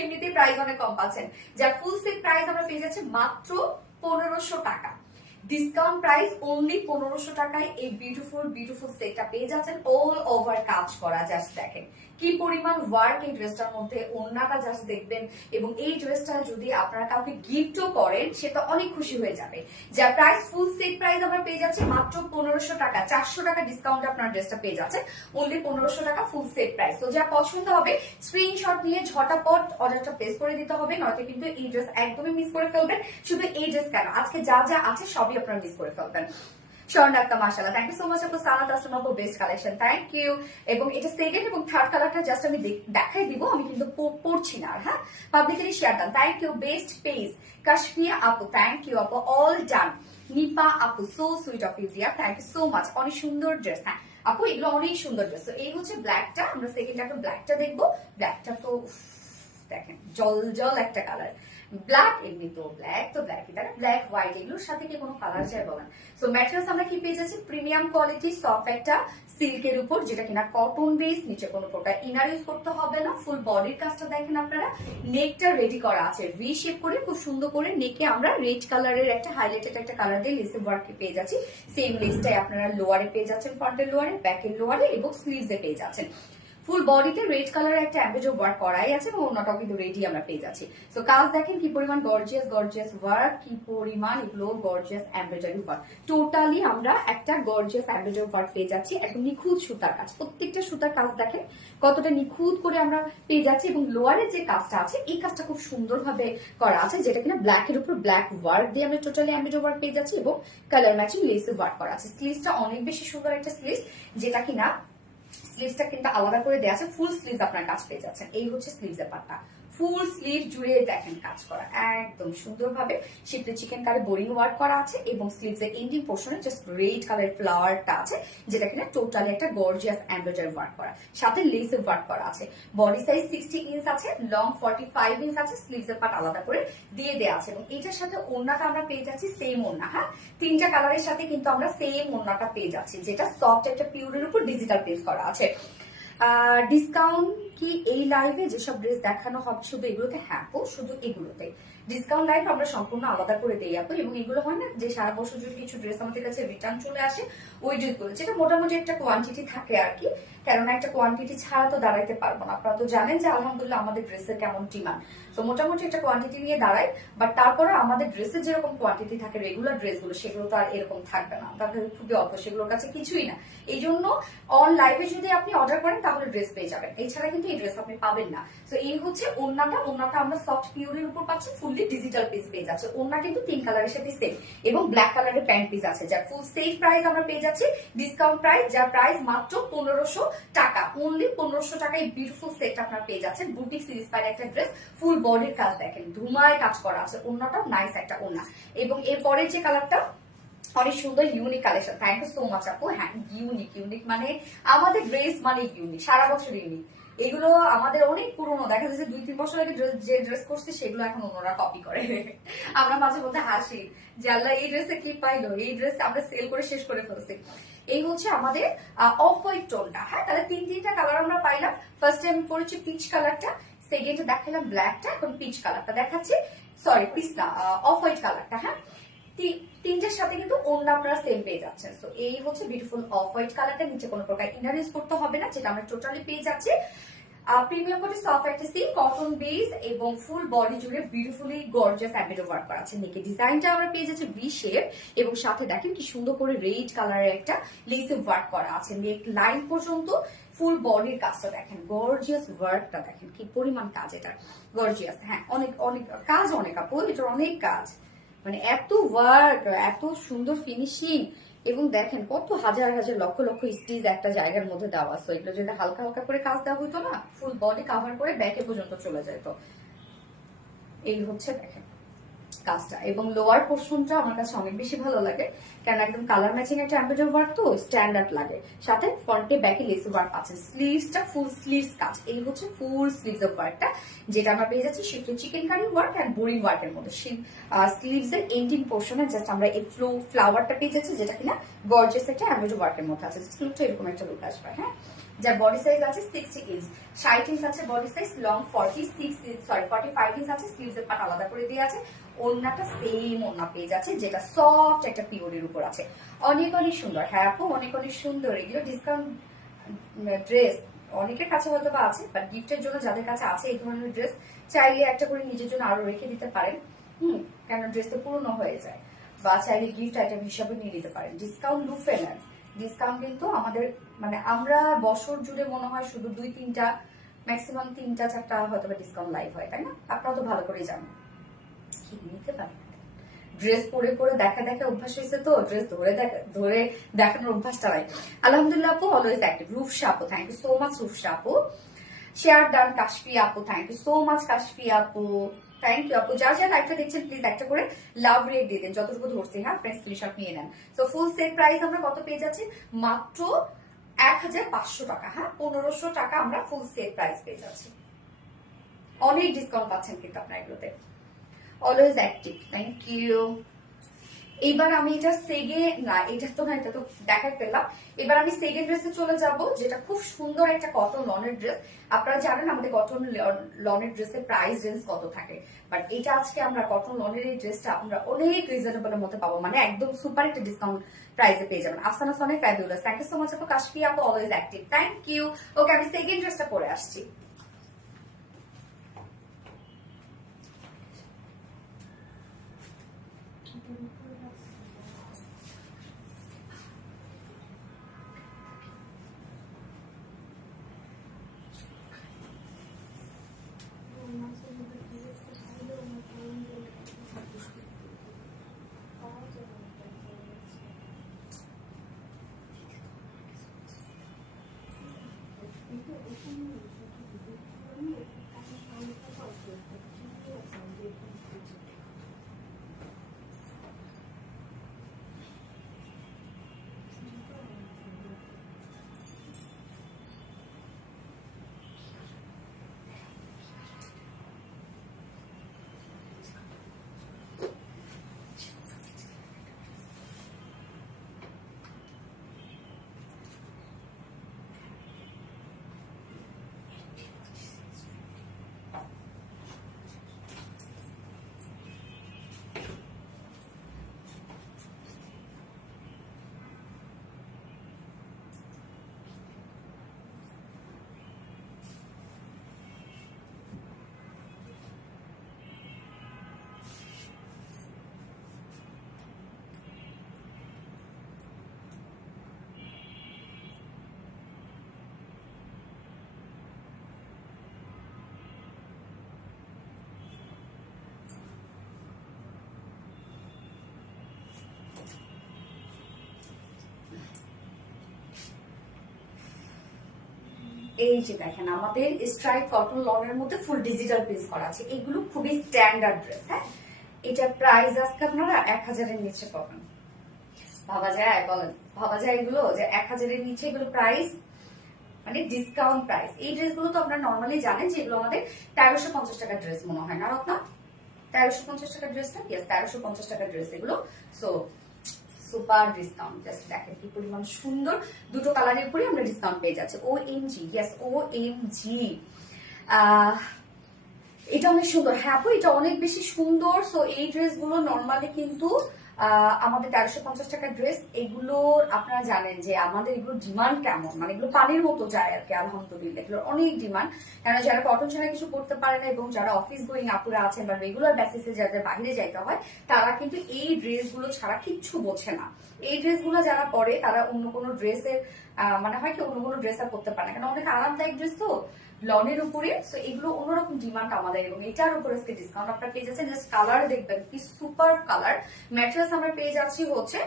এমনিতেই প্রাইস অনেক কম পাচ্ছেন। যার ফুল সেট প্রাইস আমরা পেয়ে যাচ্ছি মাত্র 1500 টাকা, ডিসকাউন্ট প্রাইস অনলি 1500 টাকায় এই বিউটিফুল সেটটা পেয়ে যাচ্ছেন। অল ওভার কাজ করা, জাস্ট দেখেন কি পরিমাণ ওয়ার্ক এই ড্রেসটার মধ্যে, ওড়নাটা জাস্ট দেখবেন। এবং এই ড্রেসটা যদি আপনারা কাউকে গিফটও করেন সেটা অনেক খুশি হয়ে যাবে। যার প্রাইস ফুল সেট প্রাইস আমরা পেয়ে যাচ্ছি মাত্র 1500 টাকা, 400 টাকা ডিসকাউন্ট আপনার ড্রেসটা পেয়ে যাচ্ছে অনলি 1500 টাকা ফুল সেট প্রাইস। তো যা পছন্দ হবে স্ক্রিনশট নিয়ে ঝটাপট অর্ডারটা প্লেস করে দিতে হবে, নয়তো কিন্তু এই ড্রেস একদমই মিস করে ফেলবেন। শুধু এই ড্রেস কেন, আজকে যা যা আছে সবই আপনারা মিস করে ফেলবেন। স্বর্ণ আক্তার মাশাআল্লাহ, থ্যাংক ইউ সো মাচ আপু। সালাত আসলাম আপু, বেস্ট কালেকশন, থ্যাংক ইউ। এবং এটা সেকেন্ড এবং থার্ড কালারটা জাস্ট আমি দেখাই দিব, আমি কিন্তু পড়ছি না। হ্যাঁ, publicly share done, thank you. Best page Kashfia আপু, থ্যাংক ইউ আপু, অল ডান। নিপা আপু, so sweet of you dear, thank you so much. অনেক সুন্দর ড্রেস, হ্যাঁ আপু এগুলো অনেক সুন্দর ড্রেস। তো এই হচ্ছে ব্ল্যাকটা, আমরা সেকেন্ড একটা ব্ল্যাকটা দেখবো। ব্ল্যাকটা তো দেখেন জল জল একটা কালার, ব্ল্যাক এমনি তো ব্ল্যাকই, তাই না? ব্ল্যাক হোয়াইট এগুলোর সাথে কি কোনো কালার যায় বলেন? সো ম্যাটেরিয়ালস আমরা কি পেয়ে যাচ্ছি, প্রিমিয়াম কোয়ালিটি সফট একটা সিল্কের উপর, যেটা কিনা কটন বেস, নিচে কোনো প্রকার ইনার ইউজ করতে হবে না। ফুল বডির কাজটা দেখেন আপনারা, নেকটা রেডি করা আছে ভি শেপ করে, খুব সুন্দর করে নেকে আমরা রেড কালারের একটা হাইলাইটেড একটা কালার দিয়ে লেসের ওয়ার্ক পেয়ে যাচ্ছি। সেম লেসটাই আপনারা লোয়ারে পেয়ে যাচ্ছেন, ফ্রন্টের লোয়ারে, ব্যাকের লোয়ারে এবং স্লিভসে পেয়ে যাচ্ছেন। ফুল বডিতে রেড কালারের একটা অ্যাম্বেজ ওয়ার্ক করাই আছে এবং অন্যটাও কিন্তু রেডি আমরা পেয়ে যাচ্ছি। তো কাজ দেখেন কি পরিমাণ গর্জিয়াস ওয়ার্ক, কি পরিমাণ এগুলো গর্জিয়াস এমব্রয়ডারি ওয়ার্ক। টোটালি আমরা একটা গর্জিয়াস এমব্রয়ডারি ওয়ার্ক পেয়ে যাচ্ছি, একদম নিখুঁত সুতার কাজ, প্রত্যেকটা সুতার কাজ দেখেন কতটা নিখুঁত করে আমরা পেয়ে যাচ্ছি। এবং লোয়ারের যে কাজটা আছে এই কাজটা খুব সুন্দরভাবে করা আছে, যেটা কিনা ব্ল্যাকের উপর ব্ল্যাক ওয়ার্ক দিয়ে আমরা টোটালি এমব্রয়ডারি ওয়ার্ক পেয়ে যাচ্ছি এবং কালার ম্যাচিং লেসে ওয়ার্ক করা আছে। স্লিভসটা অনেক বেশি সুন্দর একটা স্লিভস, যেটা কিনা স্লিভসটা কিন্তু আলাদা করে দেওয়া আছে, ফুল স্লিভস আপনার কাজ পেয়ে যাচ্ছেন। এই হচ্ছে স্লিভসের পার্টটা, ফুল স্লিভ জুড়ে দেখেন কাজ করা একদম সুন্দরভাবে শিফটে চিকেন কারে বোরিং ওয়ার্ক করা আছে এবং স্লিভস এর এন্ডিং পোর্শনে জাস্ট রেড কালার ফ্লাওয়ারটা আছে যেটা কিনা টোটালি একটা গর্জিয়াস এমব্রয়ডারি ওয়ার্ক করা, সাথে লেস ওয়ার্ক করা আছে। বডি সাইজ 60 ইঞ্চ আছে, লং 45 ইঞ্চ আছে, স্লিভস এর পার্ট আলাদা করে দিয়ে দেওয়া আছে এবং এটার সাথে ওড়নাটা আমরা পেয়ে যাচ্ছি সেম ওড়না। হ্যাঁ, তিনটা কালারের সাথে কিন্তু আমরা সেম ওড়নাটা পেয়ে যাচ্ছি, যেটা সফট একটা পিওরের উপর ডিজিটাল পেজ করা আছে। ডিসকাউন্ট কি এই লাইভে যেসব ড্রেস দেখানো হবে শুধু এগুলোতে? হ্যাঁ আপু, শুধু এগুলোতে। ডিসকাউন্ট লাইভ আমরা সম্পূর্ণ আলাদা করে দেই আপু, এবং এগুলো হয় না যে সারা বছর যদি কিছু ড্রেস আমাদের কাছে রিটার্ন চলে আসে ওই ড্রেসগুলো, যেটা মোটামুটি একটা কোয়ান্টিটি থাকে আর কি, কেননা একটা কোয়ান্টিটি ছাড়া তো দাঁড়াইতে পারবো না। আপনারা তো জানেন যে আলহামদুলিল্লাহ আমাদের ড্রেসের কেমন ডিমান্ড, তো মোটামুটি একটা কোয়ান্টিটি নিয়ে দাঁড়াই, বাট তারপরে আমাদের ড্রেসের যেরকম কোয়ান্টিটি থাকে রেগুলার ড্রেসগুলো সেগুলো তো আর এরকম থাকবে না, তার কাছে খুবই অল্প, সেগুলোর কাছে কিছুই না। এই জন্য অন লাইভে যদি আপনি অর্ডার করেন তাহলে ড্রেস পেয়ে যাবেন, এছাড়া কিন্তু এই ড্রেস আপনি পাবেন না। তো এই হচ্ছে ওড়নাটা আমরা সফট পিওরের উপর পাচ্ছি, ফুললি ডিজিটাল পিস পেয়ে যাচ্ছে। ওড়না কিন্তু 3 কালারের সাথে সেম এবং ব্ল্যাক কালারের প্যান্ট পিস আছে, যার ফুল সেল প্রাইস আমরা পেয়ে যাচ্ছি ডিসকাউন্ট প্রাইস, যার প্রাইস মাত্র 1500 টাকা, অনলি 1500 টাকায় বিউটিফুল সেট আপনারা পেয়ে যাচ্ছেন। বুটিক সিরিজ পার একটা ড্রেস, ফুল বডির কাজ দেখেন, ধুমায় কাজ করা আছে, ওড়নাটাও নাইস একটা ওড়না। এবং এরপরের যে কালারটা অনেক সুন্দর unique collection, thank you so much আপু। হ্যাঁ, ইউনিক মানে আমাদের ড্রেস মানে ইউনিক, সারা বছর ইউনিক। এগুলো আমাদের অনেক পুরনো, দেখা যাচ্ছে 2-3 বছর আগে যে ড্রেস করছে সেগুলো এখন অন্যরা কপি করে। আমরা মাঝে মধ্যে হাসি যে আল্লাহ এই ড্রেসে কি পাইলো, এই ড্রেস আমরা সেল করে শেষ করে ফেলছি। এই হচ্ছে আমাদের অফ হোয়াইট টোনটা। হ্যাঁ, তাহলে তিনটা কালার আমরা পাইলাম। ফার্স্ট টাইম পরেছি পিচ কালারটা, সেকেন্ডে দেখালাম ব্ল্যাকটা, এখন পিচ কালারটা দেখাচ্ছি, সরি পিচ না, অফ হোয়াইট কালারটা। হ্যাঁ, তিনটের সাথে কিন্তু ওড়না আপনারা সেম পেয়ে যাচ্ছেন। তো এই হচ্ছে বিউটিফুল অফ হোয়াইট কালারটা, নিচে কোনো প্রকার ইনার ইউজ করতে হবে না, যেটা আমরা টোটালি পেয়ে যাচ্ছি। প্রিমিয়াম কোটি সফট একটা সি কটন বেস এবং ফুল বডি জুড়ে বিউটিফুলি গর্জিয়াস এমব্রয়ডারি ওয়ার্ক করা আছে। নেকের ডিজাইনটা আমরা পেয়ে যাচ্ছি ভি শেপ এবং সাথে দেখেন কি সুন্দর করে রেড কালারের একটা লেস ওয়ার্ক করা আছে, নেক লাইন পর্যন্ত ফুল বডির কাজটা দেখেন, গর্জিয়াস ওয়ার্কটা দেখেন কি পরিমাণ কাজ, এটা গর্জিয়াস। হ্যাঁ, অনেক অনেক কাজ, অনেক আপু এটার অনেক কাজ, মানে এত ওয়ার্ক, এত সুন্দর ফিনিশিং, এবং দেখেন কত হাজার হাজার লক্ষ লক্ষ স্টিচ একটা জায়গার মধ্যে দেওয়া আছে। এগুলো যদি হালকা হালকা করে কাজ দেওয়া হইতো না, ফুল বডি কাভার করে ব্যাকে পর্যন্ত চলে যেত। এই হচ্ছে দেখেন কাজটা, এবং লোয়ার পোর্শনটা আমার কাছে অনেক বেশি ভালো লাগে, কারণ একদম কালার ম্যাচিং একটা এমব্রয়ডারি ওয়ার্ক, তো স্ট্যান্ডার্ড লাগে। সাথে ফ্রন্টে ব্যাকে লেস ওয়ার্ক আছে, স্লিভসটা ফুল স্লিভস কাজ। এই হচ্ছে ফুল স্লিভস অফ ওয়ার্কটা, যেটা আমরা পেয়ে যাচ্ছি শিফটে chicken curry work and boring ওয়ার্কের মধ্যে। স্লিভস এর এন্ডিং পোর্শনে জাস্ট আমরা এই ফ্লাওয়ারটা পেয়ে যাচ্ছি, যেটা কিনা গর্জিয়াস একটা এমব্রয়ডারি ওয়ার্কের মধ্যে আছে। স্লিভটা এরকম একটা লুক আসবে। হ্যাঁ, যার বডি সাইজ আছে 60 ইঞ্চ, 60 ইঞ্চ আছে বডি সাইজ, লং 45 ইঞ্চ আছে, স্লিভস এর পার্ট আলাদা করে দিয়ে আছে। ওড়নাটা সেম ওড়না পেয়ে যাচ্ছে, যেটা সফট একটা পিওরের উপর আছে, অনেক অনেক সুন্দর। হ্যাঁ আপু, অনেক অনেক সুন্দর। এগুলো ডিসকাউন্ট ড্রেস অনেকের কাছে হয়তো বা আছে, বাট গিফটের জন্য যাদের কাছে আছে এই ধরনের ড্রেস, চাইলে একটা করে নিজের জন্য আরো রেখে দিতে পারেন। কেন ড্রেস তো পুরনো হয়ে যায়, বা চাইলে গিফট আইটেম হিসাবে নিয়ে নিতে পারেন। ডিসকাউন্ট লুফে নেন, ডিসকাউন্ট কিন্তু আমাদের মানে আমরা বছর জুড়ে মনে হয় শুধু 2-3টা, ম্যাক্সিমাম 3-4টা হয়তো ডিসকাউন্ট লাইভ হয়, তাই না? আপনারা তো ভালো করেই জানেন। নিতে পারেন, ড্রেস পরে পরে দেখা দেখা অভ্যাস হয়েছে, তো ড্রেস ধরে দেখানোর অভ্যাসটা নাই। আলহামদুলিল্লাহ আপু, অলওয়েজ অ্যাক্টিভ। রূপসা আপু, thank you so much Rupsa আপু। শেয়ার ডান কাশফি আপু, thank you so much Kashfi আপু, থ্যাংক ইউ আপু। যারা যারা লাইভটা দেখছেন প্লিজ একটা করে লাভ রেট দিয়ে দেন, যতটুকু ধরছি। হ্যাঁ, ফ্রেন্ড স্ক্রিনশট নিয়ে নেন। তো ফুল সেট প্রাইস আমরা কত পেয়ে যাচ্ছি? মাত্র 1500 টাকা। হ্যাঁ, 1500 টাকা আমরা ফুল সেট প্রাইস পেয়ে যাচ্ছি। অনেক ডিসকাউন্ট পাচ্ছেন কিন্তু আপনার এগুলোতে। Always active, thank you. এবার আমি এটা সেগে না, এটা তো না, এটা তো দেখাই পেলাম। এবার আমি সেগে ড্রেসে চলে যাব, যেটা খুব সুন্দর একটা কটন লনের ড্রেস। আপনারা জানেন আমাদের কটন লনের ড্রেসের প্রাইস রেঞ্জ কত থাকে, বাট এটা আজকে আমরা কটন লনের এই ড্রেসটা আমরা অনেক রিজনেবলের মধ্যে পাবো, মানে একদম সুপার একটা ডিসকাউন্ট প্রাইসে পেয়ে যাবেন। আফসানা সনের fabulous, thank you so much আপু। কাশফি আপু, always active, thank you. Okay, আমি সেকেন্ড ড্রেসটা পরে আসছি। এই যে দেখেন আমাদের স্ট্রাইপ কটন লনের মধ্যে ফুল ডিজিটাল প্রিন্ট করা আছে, এগুলো খুবই স্ট্যান্ডার্ড ড্রেস। হ্যাঁ, এটার প্রাইস আজকে আপনারা 1000-এর নিচে পাবেন। ভাবা যায়, বলেন ভাবা যায় এগুলো যে 1000-এর নিচে এগুলো প্রাইস, মানে ডিসকাউন্ট প্রাইস। এই ড্রেসগুলো তো আপনারা নর্মালি জানেন যে এগুলো আমাদের 1350 টাকার ড্রেস মনে হয় না রত্না? 1350 টাকার ড্রেসটা, ইয়েস 1350 টাকার ড্রেস এগুলো। সো সুপার ডিসকাউন্ট, জাস্ট দেখেন কি পরিমাণ সুন্দর, দুটো কালারের উপরে আমরা ডিসকাউন্ট পেয়ে যাচ্ছি। OMG, ইয়েস OMG, এটা অনেক সুন্দর। হ্যাঁ আপু এটা অনেক বেশি সুন্দর। সো এই ড্রেসগুলো নর্মালি কিন্তু আমাদের 1350 টাকার ড্রেস, এগুলো আপনারা জানেন যে আমাদের এগুলো ডিমান্ড কেমন, মানে এগুলো পানির মতো যায় আর কি। আলহামদুলিল্লাহ এগুলোর অনেক ডিমান্ড, কারণ যারা কটন ছাড়া কিছু করতে পারে না এবং যারা অফিস গোয়িং আপুরা আছেন বা রেগুলার বেসিসে যাদের বাইরে যাইতে হয়, তারা কিন্তু এই ড্রেসগুলো ছাড়া কিচ্ছু বোঝে না। এই ড্রেসগুলো যারা পরে তারা অন্য কোনো ড্রেসের মানে হয় কি অন্য কোনো ড্রেস আর করতে পারে না, কারণ অনেক আরামদায়ক ড্রেস তো লনের উপরে। সো এগুলো অন্যরকম ডিমান্ড আমাদের, এবং এটার উপরে আজকে ডিসকাউন্ট আপনারা পেয়ে যাচ্ছেন। জাস্ট কালার দেখবেন কি সুপার কালার। ম্যাটেরিয়ালস আমরা পেয়ে যাচ্ছি হচ্ছে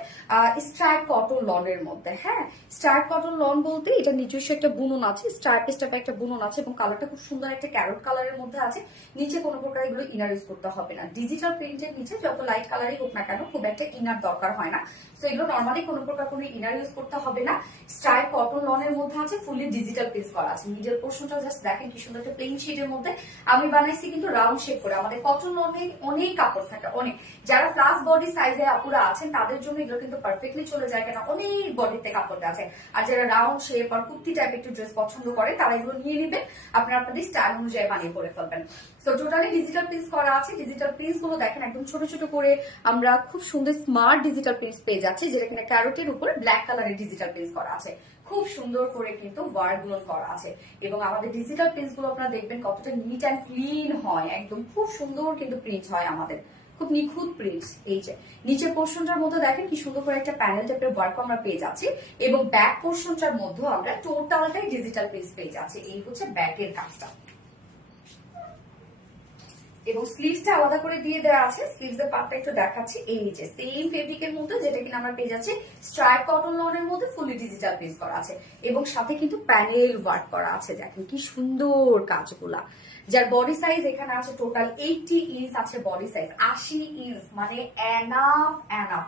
স্ট্রাইপ কটন লনের মধ্যে। হ্যাঁ, স্ট্রাইপ কটন লন বলতে এটা নিজস্ব একটা বুনন আছে, স্ট্রাইপ স্ট্রাইপ একটা বুনন আছে, এবং কালারটা খুব সুন্দর একটা ক্যারট কালারের মধ্যে আছে। নিচে কোনো প্রকার এগুলো ইনার ইউজ করতে হবে না। ডিজিটাল প্রিন্টের নিচে যত লাইট কালারই হোক না কেন খুব একটা ইনার দরকার হয় না। তো এগুলো নর্মালি কোনো প্রকার কোনো ইনার ইউজ করতে হবে না। স্ট্রাইপ কটন লনের মধ্যে আছে, ফুললি ডিজিটাল প্রিন্ট করা আছে। মিডল পোর্শনটা জাস্ট দেখেন কি সুন্দর একটা প্লেন শেডের মধ্যে আমি বানাইছি কিন্তু রাউন্ড শেপ করে। আমাদের কটন লনে অনেক কাপড় থাকে, অনেক। যারা প্লাস বডি সাইজের আপুরা আছেন তাদের জন্য এগুলো কিন্তু পারফেক্টলি চলে যায়, কেন অনেক বডিতে কাপড় আছে। আর যারা রাউন্ড শেপ আর কুর্তি টাইপ একটু ড্রেস পছন্দ করে তারা এগুলো নিয়ে নেবেন, আপনারা আপনাদের স্টাইল অনুযায়ী বানিয়ে পরে ফেলবেন। সো টোটালি ডিজিটাল প্রিন্ট করা আছে। ডিজিটাল প্রিন্ট গুলো দেখেন একদম ছোট ছোট করে আমরা খুব সুন্দর স্মার্ট ডিজিটাল প্রিন্ট পেয়ে যাচ্ছি, যেটা কিনা ক্যারোটের উপরে ব্ল্যাক কালারের ডিজিটাল প্রিন্ট করা আছে। খুব সুন্দর করে কিন্তু ওয়ার্ক গুলো করা আছে, এবং আমাদের ডিজিটাল প্রিন্ট গুলো আপনারা দেখবেন কতটা নিট অ্যান্ড ক্লিন হয়, একদম খুব সুন্দর কিন্তু প্রিন্ট হয় আমাদের, খুব নিখুঁত প্রিন্ট। এই যে নিচের পোর্শনটার মধ্যে দেখেন কি সুন্দর করে একটা প্যানেল টাইপের ওয়ার্ক আমরা পেয়ে যাচ্ছি, এবং ব্যাক পোর্শনটার মধ্যে আমরা টোটালটাই ডিজিটাল প্রিন্ট পেয়ে যাচ্ছি। এই হচ্ছে ব্যাকের কাজটা, এবং স্লিভসটা আলাদা করে দিয়ে দেওয়া আছে। স্লিভস এর পার্টটা একটু দেখাচ্ছি। এই যে সেম ফেব্রিকের মধ্যে, যেটা কিনা আমরা পেয়ে যাচ্ছি স্ট্রাইপ কটন লনের মধ্যে ফুলি ডিজিটাল প্রিন্ট করা আছে, এবং সাথে কিন্তু প্যানেল ওয়ার্ক করা আছে। দেখেন কি সুন্দর কাজগুলা। যার বডি সাইজ এখানে আছে টোটাল 80 ইঞ্চ আছে বডি সাইজ, 80 ইঞ্চ মানে enough enough.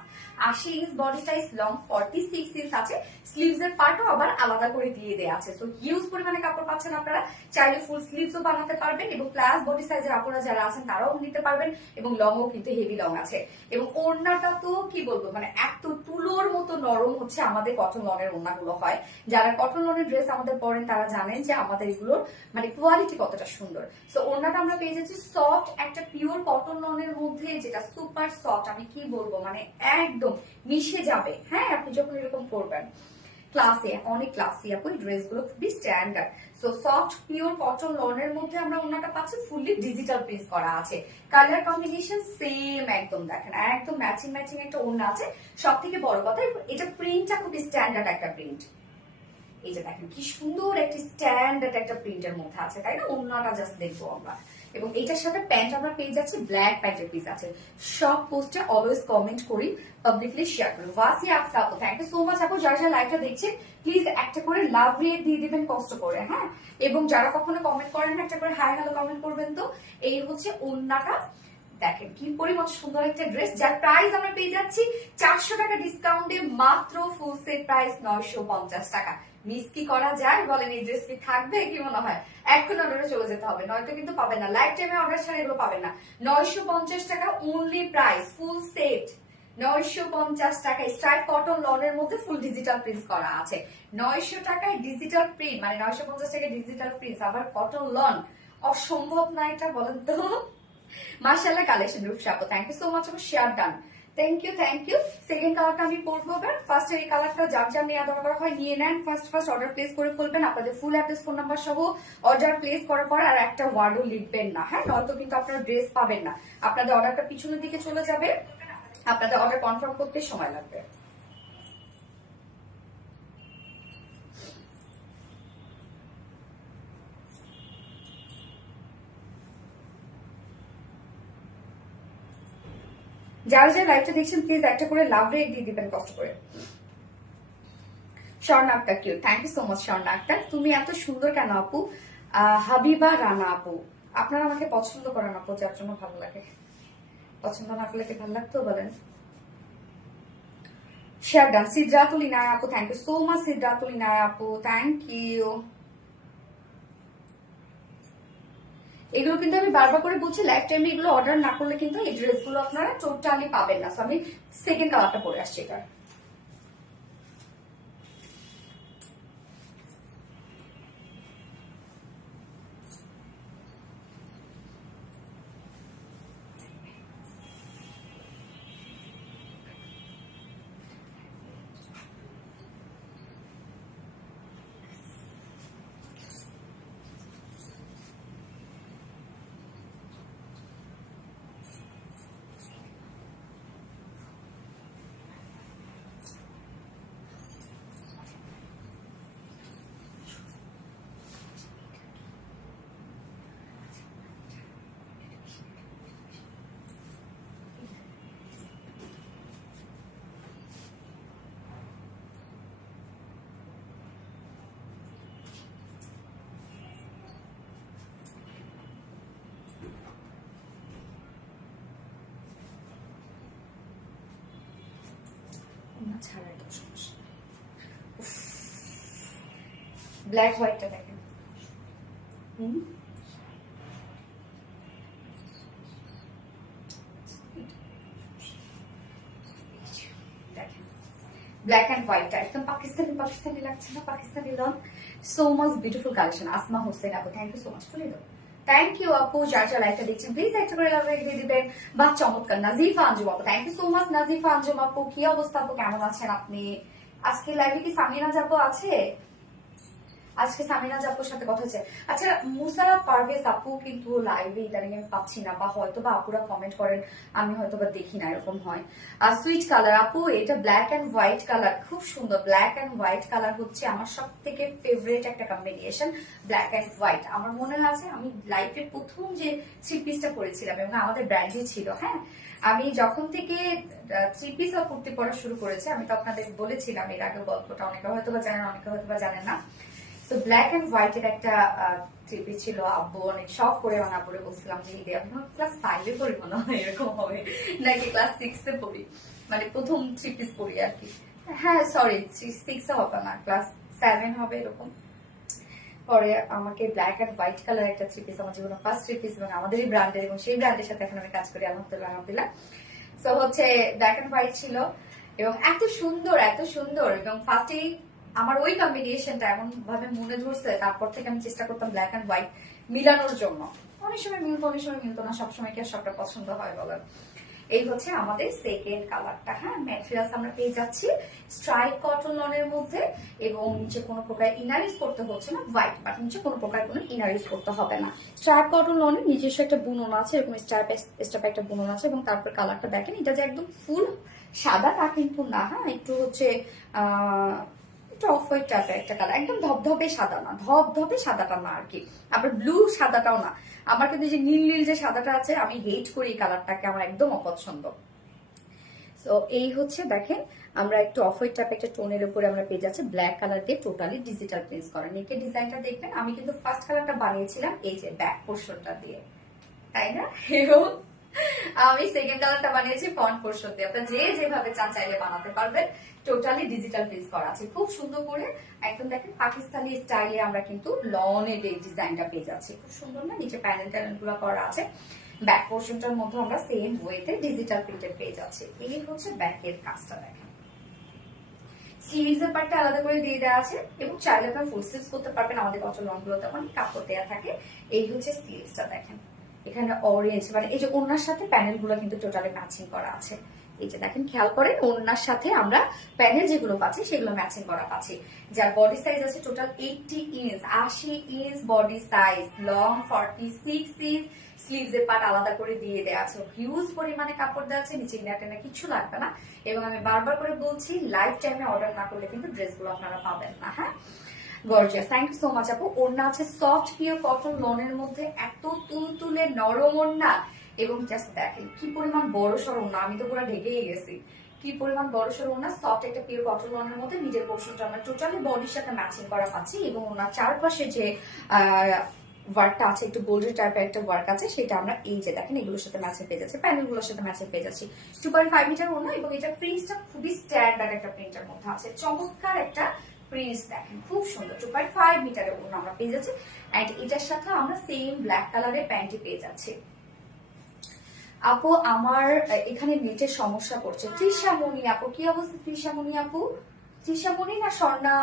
80 inch body size, long 46 inch আছে। স্লিভস এর পার্টও আবার আলাদা করে দিয়ে দেওয়া আছে। তো হিউজ পরিমাণে কাপড় পাচ্ছেন আপনারা, চাইলে ফুল স্লিভসও বানাতে পারবেন, এবং প্লাস বডি সাইজের আপুরা যারা আছেন তারাও নিতে পারবেন, এবং লংও কিন্তু হেভি লং আছে। এবং ওড়নাটা তো কি বলবো, মানে এত তুলোর মতো নরম হচ্ছে আমাদের কটন লনের ওড়নাগুলো হয়। যারা কটন লনের ড্রেস আমাদের পরেন তারা জানেন যে আমাদের এগুলোর মানে কোয়ালিটি কতটা সুন্দর। সো ওড়নাটা আমরা পেয়ে যাচ্ছি সফট একটা পিওর কটন লনের মধ্যে, যেটা সুপার সফট, আমি কি বলবো মানে একদম মিশে যাবে। হ্যাঁ, আপনি যখন এরকম করবেন ক্লাসে, অনেক ক্লাসি আপু ড্রেস গুলো খুবই standard. So soft pure cotton লনের মধ্যে আমরা ওনাটা পাচ্ছি, ফুললি ডিজিটাল প্রিন্ট করা আছে। কালার কম্বিনেশন সেম একদম, দেখেন একদম ম্যাচিং ম্যাচিং একটা ওড়না আছে। সব থেকে বড় কথা এটা প্রিন্টটা খুবই স্ট্যান্ডার্ড একটা প্রিন্ট। এই যে দেখেন কি সুন্দর একটা স্ট্যান্ডার্ড একটা প্রিন্টের মধ্যে আছে, তাই না? ওড়নাটা জাস্ট দেখবো আমরা। এবং এটার সাথে প্যান্ট আমরা পেয়ে যাচ্ছি ব্ল্যাক প্যান্টের পিস আছে। সব পোস্টে অলওয়েজ কমেন্ট করি, পাবলিকলি শেয়ার করুন। ওয়াসি আফসা আপু, থ্যাংক ইউ সো মাচ আপু। যারা যারা লাইভটা দেখছেন প্লিজ একটা করে লাভ রিয়েক্ট দিয়ে দিবেন কষ্ট করে, হ্যাঁ। এবং যারা কখনো কমেন্ট করেন না একটা করে হাই হ্যালো কমেন্ট করবেন। তো এই হচ্ছে ওড়নাটা, দেখেন কি পরিমাণ সুন্দর একটা ড্রেস, যার প্রাইস আমরা পেয়ে যাচ্ছি 400 টাকা ডিসকাউন্টে মাত্র ফুল সেট প্রাইস 950 টাকা। মিস কি করা যায় বলেন? এই ড্রেস কি থাকবে? কি মনে হয় এখন অর্ডারে চলে যেতে হবে, নয়তো কিন্তু পাবেন না। লাইফ টাইমে অর্ডার ছাড়া এগুলো পাবেন না। 950 টাকা অনলি প্রাইস, ফুল সেট 950 টাকায়। স্ট্রাইপ কটন লনের মধ্যে ফুল ডিজিটাল প্রিন্ট করা আছে। 900 টাকায় ডিজিটাল প্রিন্ট, মানে 950 টাকায় ডিজিটাল প্রিন্ট, আবার কটন লন, অসম্ভব না এটা বলেন তো? মাশাআল্লাহ কালেকশন রূপসা আপু, thank you so much for share done. Thank you thank you. Second কালারটা আমি পরবো। ফার্স্ট এই কালারটা যার যার নেওয়া দরকার হয় নিয়ে নেন, ফার্স্ট অর্ডার প্লেস করে ফেলবেন। আপনাদের ফুল অ্যাড্রেস ফোন নাম্বার সহ অর্ডার প্লেস করার পর আর একটা ওয়ার্ডও লিখবেন না, হ্যাঁ, নয়তো কিন্তু আপনারা ড্রেস পাবেন না। আপনাদের অর্ডারটা পিছনের দিকে চলে যাবে, আপনাদের অর্ডার কনফার্ম করতে সময় লাগবে। যারা যারা লাইভটা দেখছেন প্লিজ একটা করে লাভ রেট দিয়ে দিবেন কষ্ট করে। Swarna Akter cute, thank you so much Swarna Akter. তুমি এত সুন্দর কেন আপু? হাবিবা রানা আপু, আপনারা আমাকে পছন্দ করেন আপু, যার জন্য ভালো লাগে। পছন্দ না করলে কি ভালো লাগতো বলেন? Share done. সিদ্ধাতুল ইনায়া আপু, থ্যাংক ইউ সো মাচ সিদ্ধাতুল ইনায়া আপু, থ্যাংক ইউ। এগুলো কিন্তু আমি বারবার করে বলছি, লাইফ টাইমে এগুলো অর্ডার না করলে কিন্তু এই ড্রেসগুলো আপনারা টোটালি পাবেন না। আমি সেকেন্ড কালারটা পরে আসছি এবার। ছাড়াই তো সমস্যা। ব্ল্যাক হোয়াইটটা দেখেন। ব্ল্যাক এন্ড হোয়াইট একদম পাকিস্তানি পাকিস্তানি লাগছে না? Pakistani lawn, so much beautiful collection. Asma Hossain আপু, থ্যাংক ইউ সো মাচ। খুলে দাও। থ্যাংক ইউ আপু, যার যার লাইকটা দেখছেন প্লিজ একটা করে লাভ দিয়ে দিবেন। বা চমৎকার নাজিফা আঞ্জুম আপু, thank you so much Nazifa Anjum আপু। কি অবস্থা আপু, কেমন আছেন আপনি? আজকে লাইভে কি সামিনা জাপু আছে? আজকে সামিনা জাপুর সাথে কথা হচ্ছে। আচ্ছা, মুসারা পারভেজ আপু কিন্তু লাইভে ইদানিং আমি পাচ্ছি না, বা হয়তো বা আপুরা কমেন্ট করেন আমি হয়তো বা দেখি না, এরকম হয়। আর সুইট কালার আপু, এটা ব্ল্যাক এন্ড হোয়াইট কালার, খুব সুন্দর। ব্ল্যাক এন্ড হোয়াইট কালার হচ্ছে আমার সব থেকে ফেভারিট একটা কম্বিনেশন, ব্ল্যাক এন্ড হোয়াইট। আমার মনে আছে আমি লাইফে প্রথম যে থ্রি পিসটা পরেছিলাম, এবং আমাদের ব্র্যান্ডই ছিল, হ্যাঁ, আমি যখন থেকে থ্রি পিস আর কুর্তি পরা শুরু করেছি, আমি তো আপনাদের বলেছিলাম এর আগে গল্পটা, অনেকে হয়তো বা জানেন, অনেকে হয়তো বা জানেন না। তো ব্ল্যাক এন্ড হোয়াইট এর একটা থ্রি ছিল, আব্বু অনেক শখ করে বানা পরে বলছিলাম যে ঈদে, আমি ক্লাস 5-এ পড়ি মনে হয়, এরকম হবে নাকি ক্লাস 6-এ পড়ি, মানে প্রথম থ্রি পিস পড়ি আর কি। হ্যাঁ সরি, 6-এ হবে না, ক্লাস 7 হবে এরকম। পরে আমাকে ব্ল্যাক এন্ড হোয়াইট কালার একটা থ্রি পিস, আমার জীবনের ফার্স্ট থ্রি পিস, এবং আমাদেরই ব্র্যান্ডের, এবং সেই ব্র্যান্ডের সাথে এখন আমি কাজ করি আলহামদুলিল্লাহ আলহামদুলিল্লাহ। তো হচ্ছে ব্ল্যাক এন্ড হোয়াইট ছিল, এবং এত সুন্দর এত সুন্দর, এবং ফার্স্টেই আমার ওই কম্বিনেশনটা এমন ভাবে মনে ধরছে, তারপর থেকে আমি চেষ্টা করতাম ব্ল্যাক এন্ড হোয়াইট মিলানোর জন্য। অনেক সময় মিলতো, অনেক সময় মিলতো না, সবসময় কি আর সবটা পছন্দ হয় বলেন? এই হচ্ছে আমাদের সেকেন্ড কালারটা। হ্যাঁ, ম্যাটেরিয়ালস আমরা পেয়ে যাচ্ছি স্ট্রাইপ কটন লনের মধ্যে, এবং নিচে কোনো প্রকার ইনার ইউজ করতে হচ্ছে না, হোয়াইট, বাট নিচে কোনো প্রকার কোনো ইনার ইউজ করতে হবে না। স্ট্রাইপ কটন লনের নিজস্ব একটা বুনন আছে, এরকম স্ট্রাইপ একটা বুনন আছে, এবং তারপর কালারটা দেখেন, এটা যে একদম ফুল সাদা তা কিন্তু না, হ্যাঁ, একটু হচ্ছে অফ হোয়াইট টাইপের একটা কালার, একদম ধবধবে সাদা না, ধবধবে সাদাটা না আর কি, আবার ব্লু সাদাটাও না। আমার কিন্তু যে নীল নীল যে সাদাটা আছে, আমি হেট করি এই কালারটাকে, আমার একদম অপছন্দ। তো এই হচ্ছে দেখেন, আমরা একটু অফ হোয়াইট টাইপের একটা টোনের উপরে আমরা পেয়ে যাচ্ছি ব্ল্যাক কালার দিয়ে টোটালি ডিজিটাল প্রিন্ট করা। নেকের ডিজাইনটা দেখবেন, আমি কিন্তু ফার্স্ট কালারটা বানিয়েছিলাম এই যে ব্যাক পোর্শনটা দিয়ে, তাই না? এবং আমি সেকেন্ড কালারটা বানিয়েছি ফ্রন্ট পোর্শন দিয়ে। আপনারা যে যেভাবে চান চাইলে বানাতে পারবেন, টোটালি ডিজিটাল প্রিন্ট করা আছে খুব সুন্দর করে, একদম দেখেন পাকিস্তানি স্টাইলে আমরা কিন্তু লনের এই ডিজাইনটা পেয়ে যাচ্ছি, খুব সুন্দর না? নিচে প্যানেল ট্যানেল গুলো করা আছে, ব্যাক পোর্শনটার মধ্যে আমরা সেম ওয়েতে ডিজিটাল প্রিন্টের পেয়ে যাচ্ছি। এই হচ্ছে ব্যাকের কাজটা দেখেন, স্লিভস এর পার্টটা আলাদা করে দিয়ে দেওয়া আছে, এবং চাইলে আপনারা ফুল স্লিভস করতে পারবেন, আমাদের কটন লনগুলোতে অনেক কাপড় দেওয়া থাকে। এই হচ্ছে স্লিভসটা দেখেন, এখানে অরেঞ্জ, মানে এই যে ওড়নার সাথে প্যানেল গুলো কিন্তু টোটালি ম্যাচিং করা আছে। এই যে দেখেন, খেয়াল করেন, ওড়নার সাথে আমরা প্যানেল যেগুলো পাচ্ছি সেগুলো ম্যাচিং করা পাচ্ছি। যার বডি সাইজ আছে total 80 inch, 80 inch body size, long 46 inch, sleeves এর পার্ট আলাদা করে দিয়ে দেওয়া আছে, হিউজ পরিমাণে কাপড় দেওয়া আছে, নিচে ইনার টেনার কিছু লাগবে না। এবং আমি বারবার করে বলছি, লাইফ টাইমে অর্ডার না করলে কিন্তু ড্রেসগুলো আপনারা পাবেন না। হ্যাঁ, gorgeous, thank you so much আপু। ওড়না আছে সফট পিওর কটন লনের মধ্যে, এত তুলতুলে নরম ওড়না, এবং জাস্ট দেখেন কি পরিমাণ বড় সড় ওড়না, আমি তো পুরো ঢেকেই গেছি, কি পরিমাণ বড় সড়ো ওনা, সফট একটা পিওর কটন লনের মধ্যে নিজের পোর্শনটা আমরা টোটালি বডির সাথে ম্যাচিং করা পাচ্ছি, এবং ওনার চারপাশে যে ওয়ার্কটা আছে, একটু গোল্ডেন টাইপের একটা ওয়ার্ক আছে, সেটা আমরা এই যে দেখেন এগুলোর সাথে ম্যাচিং পেয়ে যাচ্ছে, প্যানেলগুলোর সাথে ম্যাচিং পেয়ে যাচ্ছি। 2.5 মিটার ওনা, এবং এটা প্রিন্টটা খুবই স্ট্যান্ডার্ড একটা প্রিন্টের মধ্যে আছে, চমৎকার একটা প্রিন্টস দেখেন, খুব সুন্দর। 2.5 মিটারের ওনা আমরা পেয়ে যাচ্ছি, এন্ড এটার সাথে আমরা সেম ব্ল্যাক কালারের প্যান্টটি পেয়ে যাচ্ছি। আপু আমার এখানে নেটের সমস্যা করছে। তৃষামণি আপু, কি অবস্থা তৃষামণি আপু? তৃষামণি না স্বর্ণা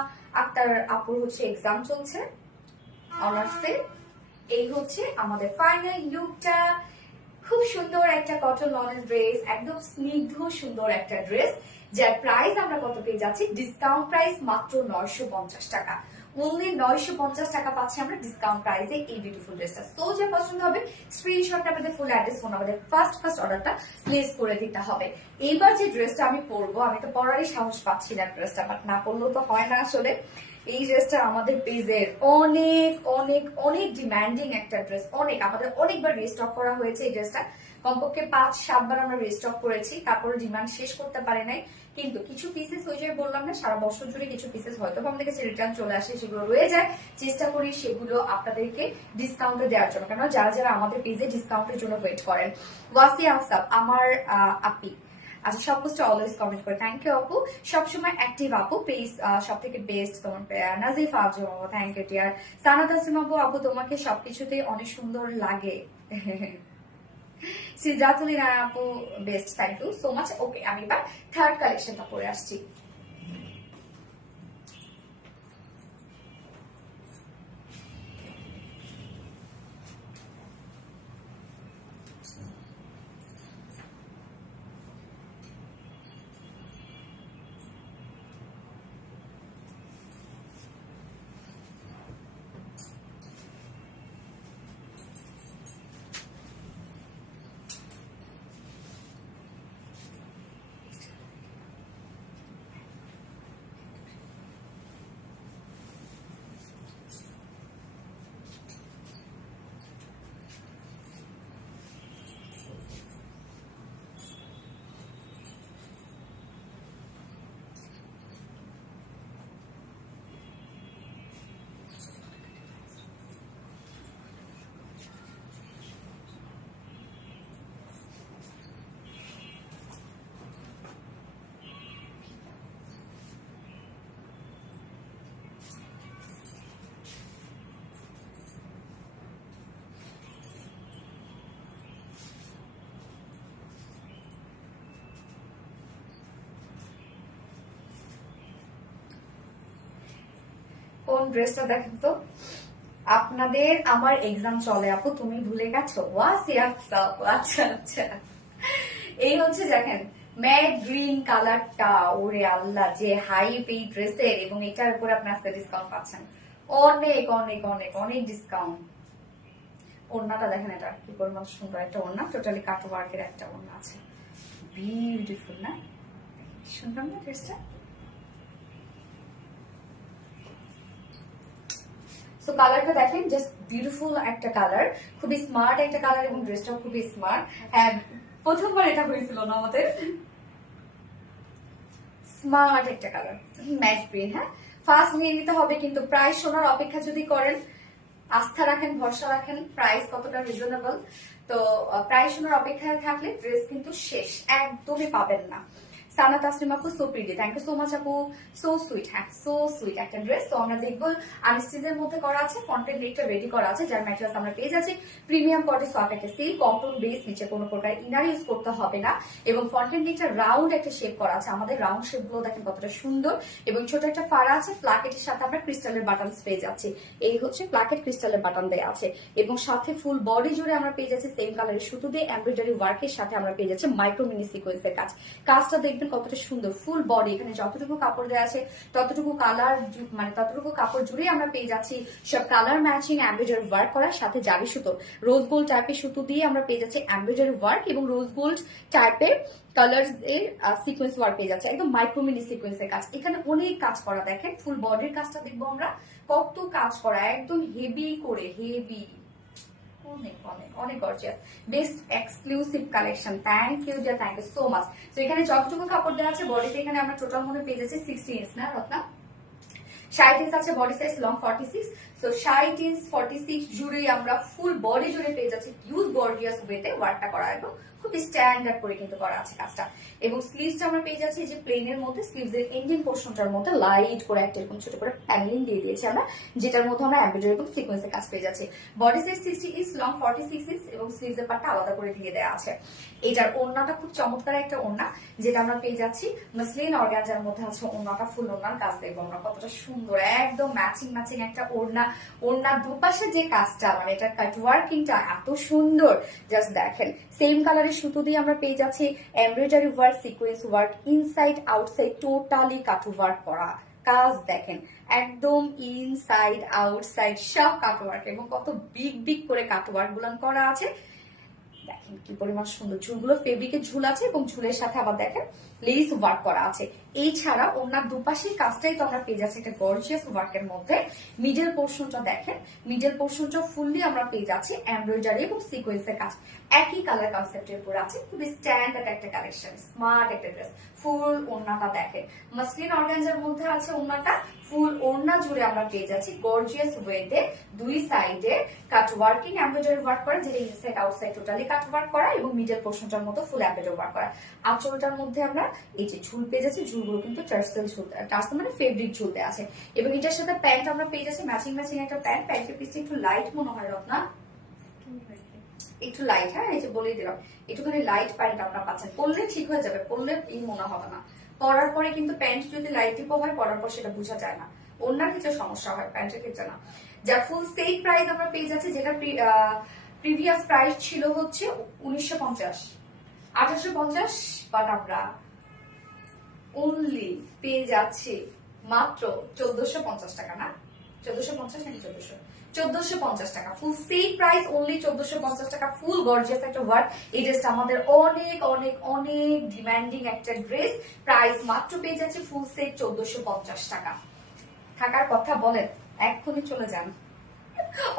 আক্তার আপুর হচ্ছে এক্সাম চলছে অনার্সে। এই হচ্ছে আমাদের ফাইনাল লুকটা, খুব সুন্দর একটা কটন লনের ড্রেস, একদম স্নিগ্ধ সুন্দর একটা ড্রেস, যার প্রাইস আমরা কত পেয়ে যাচ্ছি, ডিসকাউন্ট প্রাইস মাত্র 950 টাকা। অনলি 950 টাকা পাচ্ছি আমরা ডিসকাউন্ট প্রাইসে এই বিউটিফুল ড্রেসটা। তো যে পছন্দ হবে স্ক্রিনশটটা আমাদের ফুল অ্যাড্রেস ফোন আমাদের ফার্স্ট অর্ডারটা প্লেস করে দিতে হবে। এইবার যে ড্রেসটা আমি পরবো, আমি তো পরারই সাহস পাচ্ছি না ড্রেসটা, বাট না পরলেও তো হয় না আসলে। এই ড্রেসটা আমাদের পেজের অনেক অনেক অনেক ডিমান্ডিং একটা ড্রেস, অনেক আমাদের অনেকবার রিস্টক করা হয়েছে এই ড্রেসটা, কমপক্ষে 5-7 বার আমরা রিস্টক করেছি, তারপরে ডিমান্ড শেষ করতে পারে নাই। কিন্তু কিছু পিসেস ওই যে বললাম না, সারা বছর জুড়ে কিছু পিসেস হয়তো আমাদের কাছে রিটার্ন চলে আসে, সেগুলো রয়ে যায়, চেষ্টা করি সেগুলো আপনাদেরকে ডিসকাউন্টে দেওয়ার জন্য, কেন যারা যারা আমাদের পেজে ডিসকাউন্টের জন্য ওয়েট করেন। ওয়াসি আফসাব আমার আপি, আচ্ছা সব পোস্টে অলওয়েজ কমেন্ট করে, থ্যাংক ইউ আপু, সবসময় অ্যাক্টিভ আপু, প্লিজ সব থেকে বেস্ট তোমার Nazifa Azam, thank you dear. Sanat Asim আপু, আপু তোমাকে সবকিছুতেই অনেক সুন্দর লাগে। সিদ্ধাতুলিনা আপু best, thank you so much. Okay, আমি এবার থার্ড কালেকশনটা পরে আসছি। কোন ড্রেসটা দেখেন তো, আপনাদের আমার এক্সাম চলে আপু, তুমি ভুলে গেছো? আচ্ছা আচ্ছা, এই হচ্ছে দেখেন ম্যাট গ্রিন কালারটা, ওরে আল্লাহ যে হাইপ এই ড্রেসের, এবং এটার উপর আপনি আজকে ডিসকাউন্ট পাচ্ছেন, অনেক অনেক অনেক অনেক ডিসকাউন্ট। ওড়নাটা দেখেন, এটা কি পরিমাণ সুন্দর একটা ওড়না, টোটালি কাট ওয়ার্কের একটা ওড়না আছে, বিউটিফুল না? সুন্দর না ড্রেসটা? সো কালারটা দেখেন, জাস্ট বিউটিফুল একটা কালার, খুবই স্মার্ট একটা কালার, এবং ড্রেসটাও খুবই স্মার্ট। হ্যাঁ, প্রথমবার এটা হয়েছিল না আমাদের, স্মার্ট একটা কালার, ম্যাট গ্রিন। হ্যাঁ, ফার্স্ট নিয়ে নিতে হবে, কিন্তু প্রাইস শোনার অপেক্ষা যদি করেন, আস্থা রাখেন, ভরসা রাখেন, প্রাইস কতটা রিজনেবল, তো প্রাইস শোনার অপেক্ষায় থাকলে ড্রেস কিন্তু শেষ, একদমই পাবেন না। সানা তাসলিম আপু, so pretty, thank you so much আপু, সো সুইট। হ্যাঁ, সো সুইট একটা ড্রেস। তো আমরা দেখবো আনস্টিচের মধ্যে করা আছে, ফ্রন্টের নেকটা রেডি করা আছে, যার ম্যাটেরিয়ালস আমরা পেয়ে যাচ্ছি প্রিমিয়াম কটে সফট একটা সিল্ক কটন বেস, নিচে কোনো প্রকার ইনার ইউজ করতে হবে না, এবং ফ্রন্টের নেকটা রাউন্ড একটা শেপ করা আছে, আমাদের রাউন্ড শেপ গুলো দেখেন কতটা সুন্দর, এবং ছোট একটা ফাড়া আছে, প্লাকেটের সাথে আমরা ক্রিস্টালের বাটন পেয়ে যাচ্ছি, এই হচ্ছে প্লাকেট ক্রিস্টালের বাটন দেওয়া আছে, এবং সাথে ফুল বডি জুড়ে আমরা পেয়ে যাচ্ছি সেম কালারের সুতো দিয়ে এমব্রয়ডারি ওয়ার্কের সাথে আমরা পেয়ে যাচ্ছি মাইক্রো মিনি সিকোয়েন্সের কাজ। কাজটা দেখবেন কতটা সুন্দর, ফুল বডি, এখানে যতটুকু কাপড় দেওয়া আছে ততটুকু কালার, মানে ততটুকু কাপড় জুড়ে আমরা পেয়ে যাচ্ছি সব কালার ম্যাচিং এমব্রয়ডারি ওয়ার্ক করার সাথে জারি সুতো, রোজ গোল্ড টাইপের সুতো দিয়ে আমরা পেয়ে যাচ্ছি এমব্রয়ডারি ওয়ার্ক, এবং রোজ গোল্ড টাইপের কালার্স এর সিকোয়েন্স ওয়ার্ক পেয়ে যাচ্ছে, একদম মাইক্রো মিনি সিকোয়েন্সের কাজ। এখানে অনেক কাজ করা, দেখেন ফুল বডির কাজটা দেখবো আমরা, কত কাজ করা, একদম হেভি করে, হেভি, অনেক অনেক অনেক gorgeous, best exclusive collection. Thank you dear, thank you so much. তো এখানে যতটুকু কাপড় দেওয়া আছে বডিতে, এখানে আমরা টোটাল মনে পেয়ে যাচ্ছি 60 ইঞ্চ না রত্না, 60 ইঞ্চ আছে body size, long 46। So 60 inch 46 জুড়ে আমরা ফুল বডি জুড়ে পেয়ে যাচ্ছি হিউজ গর্জিয়াস ওয়েতে ওয়ার্কটা করা, একদম খুব স্ট্যান্ডার্ড করে কিন্তু করা আছে কাজটা। এবং স্লিভসটা আমরা পেয়ে যাচ্ছি যে প্লেনের মধ্যে, স্লিভস এর এন্ডিং পোর্শনটার মধ্যে লাইট করে একটা এরকম ছোট করে প্যানেলিং দিয়ে দিয়েছি আমরা, যেটার মধ্যে আমরা এমব্রয়ডারি এবং সিকোয়েন্সের কাজ পেয়ে যাচ্ছি। Body size 60 inch, long 46 inch এবং স্লিভস এর পার্টটা আলাদা করে দিয়ে দেওয়া আছে। এটার ওড়নাটা খুব চমৎকার একটা ওড়না, যেটা আমরা পেয়ে যাচ্ছি মসলিন অর্গানজার মধ্যে আছে। ওড়নাটা ফুল ওড়নার কাজ দেখবো আমরা কতটা সুন্দর, একদম ম্যাচিং ম্যাচিং একটা ওড়না। ওড়নার দুপাশে যে কাজটা, মানে এটা কাট ওয়ার্কিংটা এত সুন্দর, জাস্ট দেখেন। সেম কালারের সুতো দিয়ে আমরা পেয়ে যাচ্ছি embroidery work, sequence work, inside outside totally কাট ওয়ার্ক করা কাজ দেখেন, একদম ইনসাইড আউটসাইড সব কাট ওয়ার্ক, এবং কত বিগ বিগ করে কাট ওয়ার্ক গুলো করা আছে। দেখেন কি পরিমাণ সুন্দর, ঝুলগুলো ফেব্রিকের ঝুল আছে এবং ঝুলের সাথে আবার দেখেন লেস ওয়ার্ক করা আছে। এই ছাড়া ওনার দুপাশের কাজটাই তো আমরা পেয়ে যাচ্ছি একটা গর্জিয়াস ওয়ার্কের মধ্যে। মিডল পোর্শনটা দেখেন, মিডল পোর্শনটা ফুললি আমরা পেয়ে যাচ্ছি এমব্রয়ডারি এবং সিকোয়েন্সের কাজ, একই কালার কনসেপ্টের উপর আছে। খুবই স্ট্যান্ডার্ড একটা কালেকশন, স্মার্ট একটা ড্রেস। ফুল ওড়নাটা দেখেন, মাসলিন অর্গানজার মধ্যে আছে ওড়নাটা, ফুল ওড়না জুড়ে আমরা পেয়ে যাচ্ছি গর্জিয়াস ওয়েতে দুই সাইডে কাট ওয়ার্কিং এমব্রয়ডারি ওয়ার্ক করা, যেটা ইনসাইড আউটসাইড টোটালি কাট ওয়ার্ক করা, এবং মিডল পোর্শনটার মতো ফুল এমব্রয়ডারি ওয়ার্ক করা। আঁচলটার মধ্যে আমরা এই যে ঝুল পেয়ে যাচ্ছি, ঝুলগুলো কিন্তু টার্সেল ঝুল, টার্সেল মানে ফেব্রিক ঝুলতে আছে। এবং এটার সাথে প্যান্ট আমরা পেয়ে যাচ্ছি ম্যাচিং ম্যাচিং একটা প্যান্ট। প্যান্টের পিসটা একটু লাইট মনে হয় রত্না, একটু লাইট, হ্যাঁ এই যে বলেই দিলাম, একটুখানি লাইট প্যান্ট আপনারা পাচ্ছেন। পরলে ঠিক হয়ে যাবে, পরলে এই মনে হবে না। পরার পরে কিন্তু প্যান্ট যদি লাইট টিপো হয়, পরার পর সেটা বোঝা যায় না। ওনার ক্ষেত্রে সমস্যা হয়, প্যান্টের ক্ষেত্রে না। যার ফুল সেট প্রাইস আমরা পেয়ে যাচ্ছি, যেটা প্রিভিয়াস প্রাইস ছিল হচ্ছে 1950, 1850, বাট আমরা অনলি পেয়ে যাচ্ছি মাত্র 1450 টাকা, না 1450 নাকি 1450 টাকা। ফুল সেট প্রাইস অনলি 1450 টাকা। ফুল গর্জিয়াস একটা ওয়ার্ক। এই ড্রেসটা আমাদের অনেক অনেক অনেক ডিমান্ডিং একটা ড্রেস। প্রাইস মাত্র পেয়ে যাচ্ছে ফুল সেট 1450 টাকা। থাকার কথা বলেন, এক্ষুনি চলে যান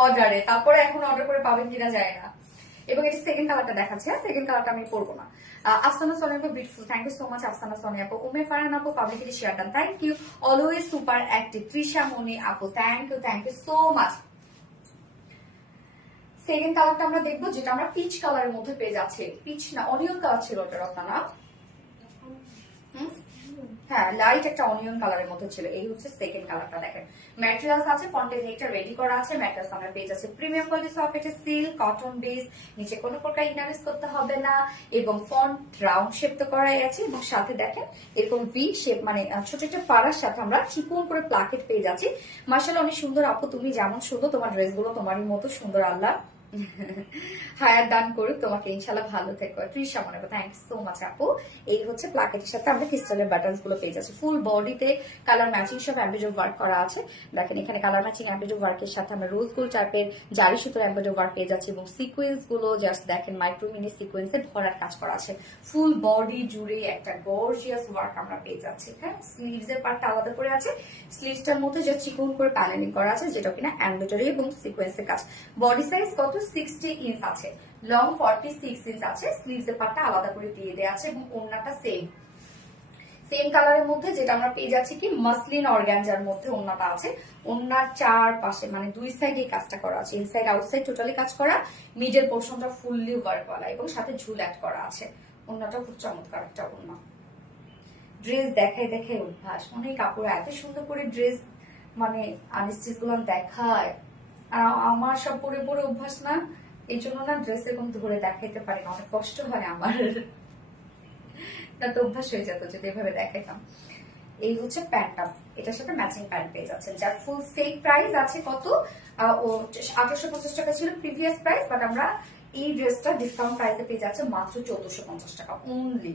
অর্ডারে, তারপরে এখন অর্ডার করে পাবেন কিনা যায় না। এবং এটা সেকেন্ড কালারটা দেখাচ্ছে, হ্যাঁ সেকেন্ড কালারটা আমি পরবো না। আফসানা সোনিয়া আপু beautiful, thank you so much Afsana Sonia আপু। উমে ফারহান আপু publicly share done, thank you. Always super active Trisha Moni আপু, thank you so much. Second কালারটা আমরা দেখবো, যেটা আমরা পিচ কালারের মধ্যে পেয়ে যাচ্ছে। পিচ না, অনিয়ন কালার ছিল ওটা রত্না না? হ্যাঁ লাইট একটা অনিয়ন কালারের মধ্যে ছিল। এই হচ্ছে সেকেন্ড কালারটা। দেখেন ম্যাটেরিয়ালস আছে, ফন্টের নেকটা রেডি করা আছে। ম্যাটেরিয়ালস আমরা পেয়ে যাচ্ছে প্রিমিয়াম কোয়ালিটি সফট, এটা সিল্ক কটন বেস, নিচে কোনো প্রকার ইনারেস করতে হবে না, এবং ফন্ট রাউন্ড শেপ তো করাই আছে। এবং সাথে দেখেন এরকম ভি শেপ, মানে ছোট একটা পাড়ার সাথে আমরা চিকন করে প্লাকেট পেয়ে যাচ্ছি। মার্শাল্লাহ অনেক সুন্দর আপু, তুমি যেমন সুন্দর, তোমার ড্রেসগুলো তোমারই মতো সুন্দর। আল্লাহ হায়ার দান করুক তোমাকে, ইনশাল্লাহ ভালো থেকো। তৃষা মনে করো, থ্যাংক সো মাচ আপু। এই হচ্ছে প্লাকেটের সাথে আমরা ক্রিস্টালের বাটনস গুলো পেয়ে যাচ্ছি। ফুল বডিতে কালার ম্যাচিং সব এমব্রয়ডারি ওয়ার্ক করা আছে। দেখেন এখানে কালার ম্যাচিং এমব্রয়ডারি ওয়ার্কের সাথে আমরা রোজ গোল্ড টাইপের জারি সুতোর এমব্রয়ডারি ওয়ার্ক পেয়ে যাচ্ছি। এবং সিকোয়েন্স গুলো জাস্ট দেখেন মাইক্রো মিনি সিকোয়েন্সে ভরার কাজ করা আছে। ফুল বডি জুড়ে একটা গর্জিয়াস ওয়ার্ক আমরা পেয়ে যাচ্ছি। হ্যাঁ স্লিভস এর পার্টটা আলাদা করে আছে, স্লিভসটার মধ্যে যে চিকন করে প্যানেলিং করা আছে, যেটা কিনা এমব্রয়ডারি এবং সিকোয়েন্সের কাজ। বডি সাইজ কত 60 ইঞ্চ আছে, লং 46 ইঞ্চ আছে। স্লিভস এর পার্টটা আলাদা করে দিয়ে দেওয়া আছে, এবং ওড়নাটা সেম কালারের মধ্যে, যেটা আমরা পেয়ে যাচ্ছি কি মাসলিন অর্গানজার মধ্যে ওড়নাটা আছে। ওড়নার চার পাশে মানে দুই সাইডে কাজটা করা আছে, ইনসাইড আউটসাইড টোটালি কাজ করা। মিডল পোর্শনটা ফুললি ওয়ার্ক করা এবং সাথে ঝুল অ্যাড করা আছে। ওড়নাটা খুব চমৎকার একটা ওড়না। ড্রেস দেখাই দেখাই অভ্যাস, অনেক কাপড় এত সুন্দর করে ড্রেস মানে আনস্টিচ গুলো দেখায়, আর আমার সব পরে পরে অভ্যাস না, এই জন্য না ড্রেস এরকম ধরে দেখাইতে পারি না, অনেক কষ্ট হয় আমার। না তো অভ্যাস হয়ে যেত যদি এভাবে দেখাইতাম। এই হচ্ছে প্যান্টটা, এটার সাথে ম্যাচিং প্যান্ট পেয়ে যাচ্ছেন, যার ফুল সেট প্রাইস আছে কত 1850 টাকা ছিল প্রিভিয়াস প্রাইস, বাট আমরা এই ড্রেসটা ডিসকাউন্ট প্রাইসে পেয়ে যাচ্ছে মাত্র 1450 টাকা অনলি।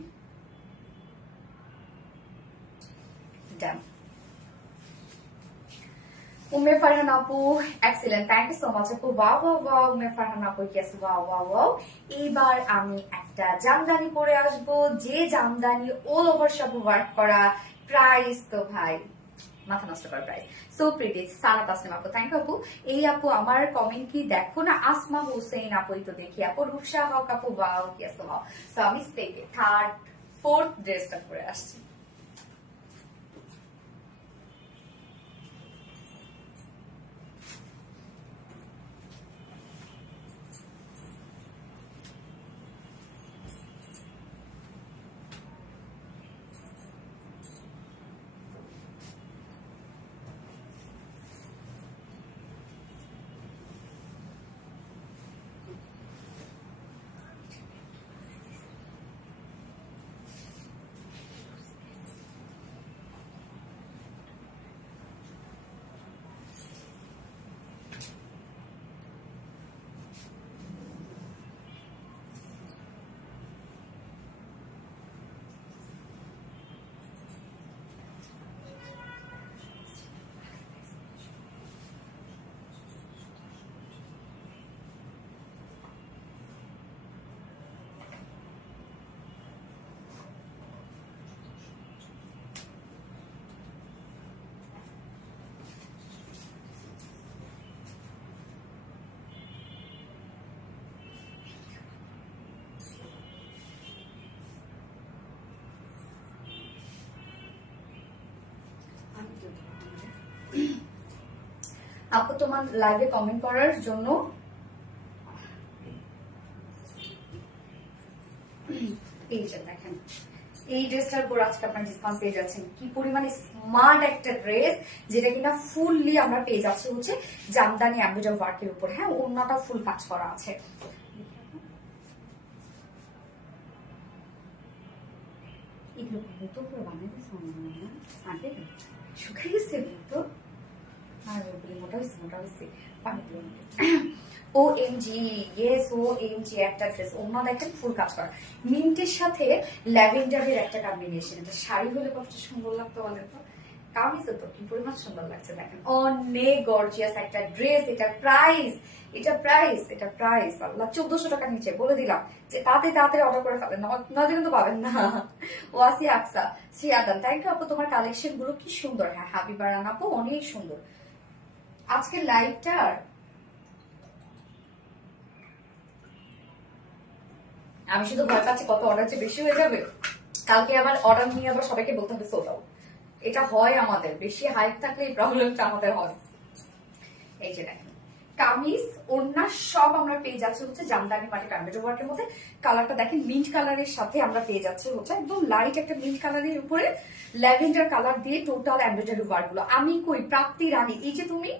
ডান। উম্মে ফারহান আপু excellent, thank you so much আপু। Wow wow wow Umme Farhan আপু, ইয়েস ওয়াও ওয়াও ওয়াও। এইবার আমি একটা জামদানি পরে আসবো, যে জামদানি অল ওভার সব ওয়ার্ক করা। প্রাইস তো ভাই মাথা নষ্ট করার price. So pretty. Sara Tasnim আপু, থ্যাংক ইউ আপু। এই আপু আমার কমেন্ট কি দেখো না? আসমা হোসেন আপু তো দেখি আপু। রূপসা হক আপু, ওয়াও কি আসো ওয়াও। সো আমি থার্ড ফোর্থ ড্রেসটা পরে আসছি। আপু তোমার লাইভে কমেন্ট করার জন্য এই যে দেখেন, এই ড্রেসটার উপর আজকে আপনার ডিসকাউন্ট পেয়ে যাচ্ছেন। কি পরিমাণে স্মার্ট একটা ড্রেস, যেটা কিনা ফুললি আমরা পেয়ে যাচ্ছি হচ্ছে জামদানি এমব্রয়ডারি ওয়ার্কের উপর। হ্যাঁ, ওড়নাটা ফুল কাজ করা আছে। এগুলো নতুন করে বানিয়ে দিচ্ছে, শুকিয়ে গেছে তো। আর মোটা হয়েছে, মোটা হয়েছে, পানি OMG, ইয়েস OMG একটা ড্রেস। ওড়না দেখেন ফুল কাজ করা, মিন্টের সাথে ল্যাভেন্ডারের একটা কম্বিনেশন। এটা শাড়ি হলে কত সুন্দর লাগতো বলেন তো, কামিজে তো কি পরিমাণ সুন্দর লাগছে দেখেন। অনেক গর্জিয়াস একটা ড্রেস। এটা প্রাইস, এটা প্রাইস আল্লাহ 1400 টাকার নিচে। বলে দিলাম যে তাড়াতাড়ি অর্ডার করে ফেলেন, নয়তো কিন্তু পাবেন না। ওয়াসি আকসা সিয়াদান, থ্যাংক ইউ আপু। তোমার কালেকশন গুলো কি সুন্দর। হ্যাঁ, হাবিবা রানা আপু অনেক সুন্দর। আজকের লাইভটার আমি শুধু ভয় পাচ্ছি কত অর্ডার চেয়ে বেশি হয়ে যাবে। কালকে আবার অর্ডার নিয়ে আবার সবাইকে বলতে হবে সোল্ড আউট। এটা হয় আমাদের, বেশি হাইপ থাকলে এই প্রবলেমটা আমাদের হয়। এই যে দেখেন, কামিজ ওড়না সব আমরা পেয়ে যাচ্ছি হচ্ছে জামদানি পাটি এমব্রয়ডারি ওয়ার্কের মধ্যে। কালারটা দেখেন মিন্ট কালারের সাথে আমরা পেয়ে যাচ্ছি হচ্ছে একদম লাইট একটা মিন্ট কালারের উপরে ল্যাভেন্ডার কালার দিয়ে টোটাল এমব্রয়ডারি ওয়ার্ক গুলো। আমি কই প্রাপ্তি রানী, এই যে তুমি,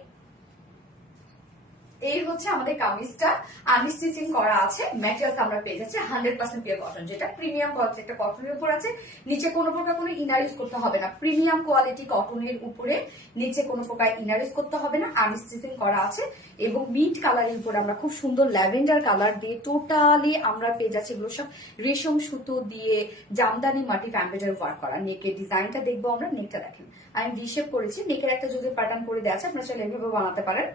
এই হচ্ছে আমাদের কামিজটা আনস্টিচিং করা আছে। ম্যাটেরিয়ালস আমরা পেয়ে যাচ্ছি 100% পিওর কটন, যেটা প্রিমিয়াম কোয়ালিটি একটা কটনের উপর আছে। নিচে কোনো প্রকার কোনো ইনার ইউজ করতে হবে না। প্রিমিয়াম কোয়ালিটি কটনের উপরে নিচে কোনো প্রকার ইনার ইউজ করতে হবে না, আনস্টিচিং করা আছে। এবং মিন্ট কালারের উপরে আমরা খুব সুন্দর ল্যাভেন্ডার কালার দিয়ে টোটালি আমরা পেয়ে যাচ্ছি এগুলো সব রেশম সুতো দিয়ে জামদানি মাটি এমব্রয়ডারি ওয়ার্ক করা। নেকের ডিজাইনটা দেখবো আমরা। নেকটা দেখেন আমি রিশেপ করেছি, নেকের একটা যদি প্যাটার্ন করে দেওয়া আছে, আপনারা চাইলে এভাবে বানাতে পারেন।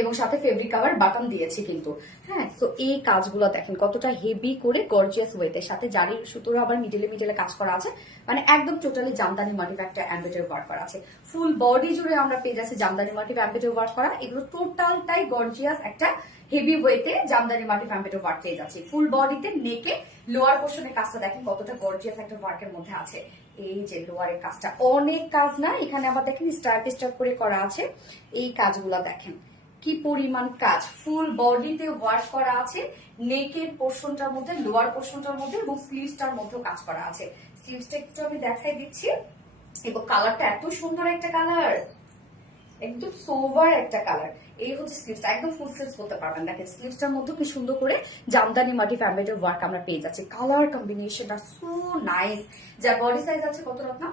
এবং সাথে ফেব্রিক কাভার বাটন দিয়েছি কিন্তু। হ্যাঁ, তো এই কাজগুলো দেখেন কতটা হেভি করে গর্জিয়াস ওয়েতে, সাথে জারির সুতোর আবার মিডলে কাজ করা আছে। মানে একদম টোটালি জামদানি মাটিভ একটা এমব্রয়ডারি ওয়ার্ক করা আছে। ফুল বডি জুড়ে আমরা পেয়ে যাচ্ছি জামদানি মাটিভ এমব্রয়ডারি ওয়ার্ক করা। এগুলো টোটালটাই গর্জিয়াস একটা হেভি ওয়েতে জামদানি মাটিভ এমব্রয়ডারি ওয়ার্ক পেয়ে যাচ্ছি। ফুল বডিতে নেকে লোয়ার পোর্শনের কাজটা দেখেন কতটা গর্জিয়াস একটা ওয়ার্কের মধ্যে আছে। এই যে লোয়ারের কাজটা অনেক কাজ না, এখানে আবার দেখেন স্টার করে করা আছে। এই কাজগুলা দেখেন কি পরিমাণ কাজ, ফুল বডিতে ওয়ার্ক করা আছে। নেকের পোর্শনটার মধ্যে, লোয়ার পোর্শনটার মধ্যে এবং স্লিভসটার মধ্যেও কাজ করা আছে। স্লিভসটা একটু আমি দেখাই দিচ্ছি। এবং কালারটা এত সুন্দর একটা কালার, একদম সোভার একটা কালার। এই হচ্ছে স্লিভসটা, একদম ফুল স্লিভস করতে পারবেন। দেখেন স্লিভসটার মধ্যে কি সুন্দর করে জামদানি মাটি এমব্রয়ডারি ওয়ার্ক আমরা পেয়ে যাচ্ছি। কালার কম্বিনেশনটা সো নাইস। যা বডি সাইজ আছে কত রত্না?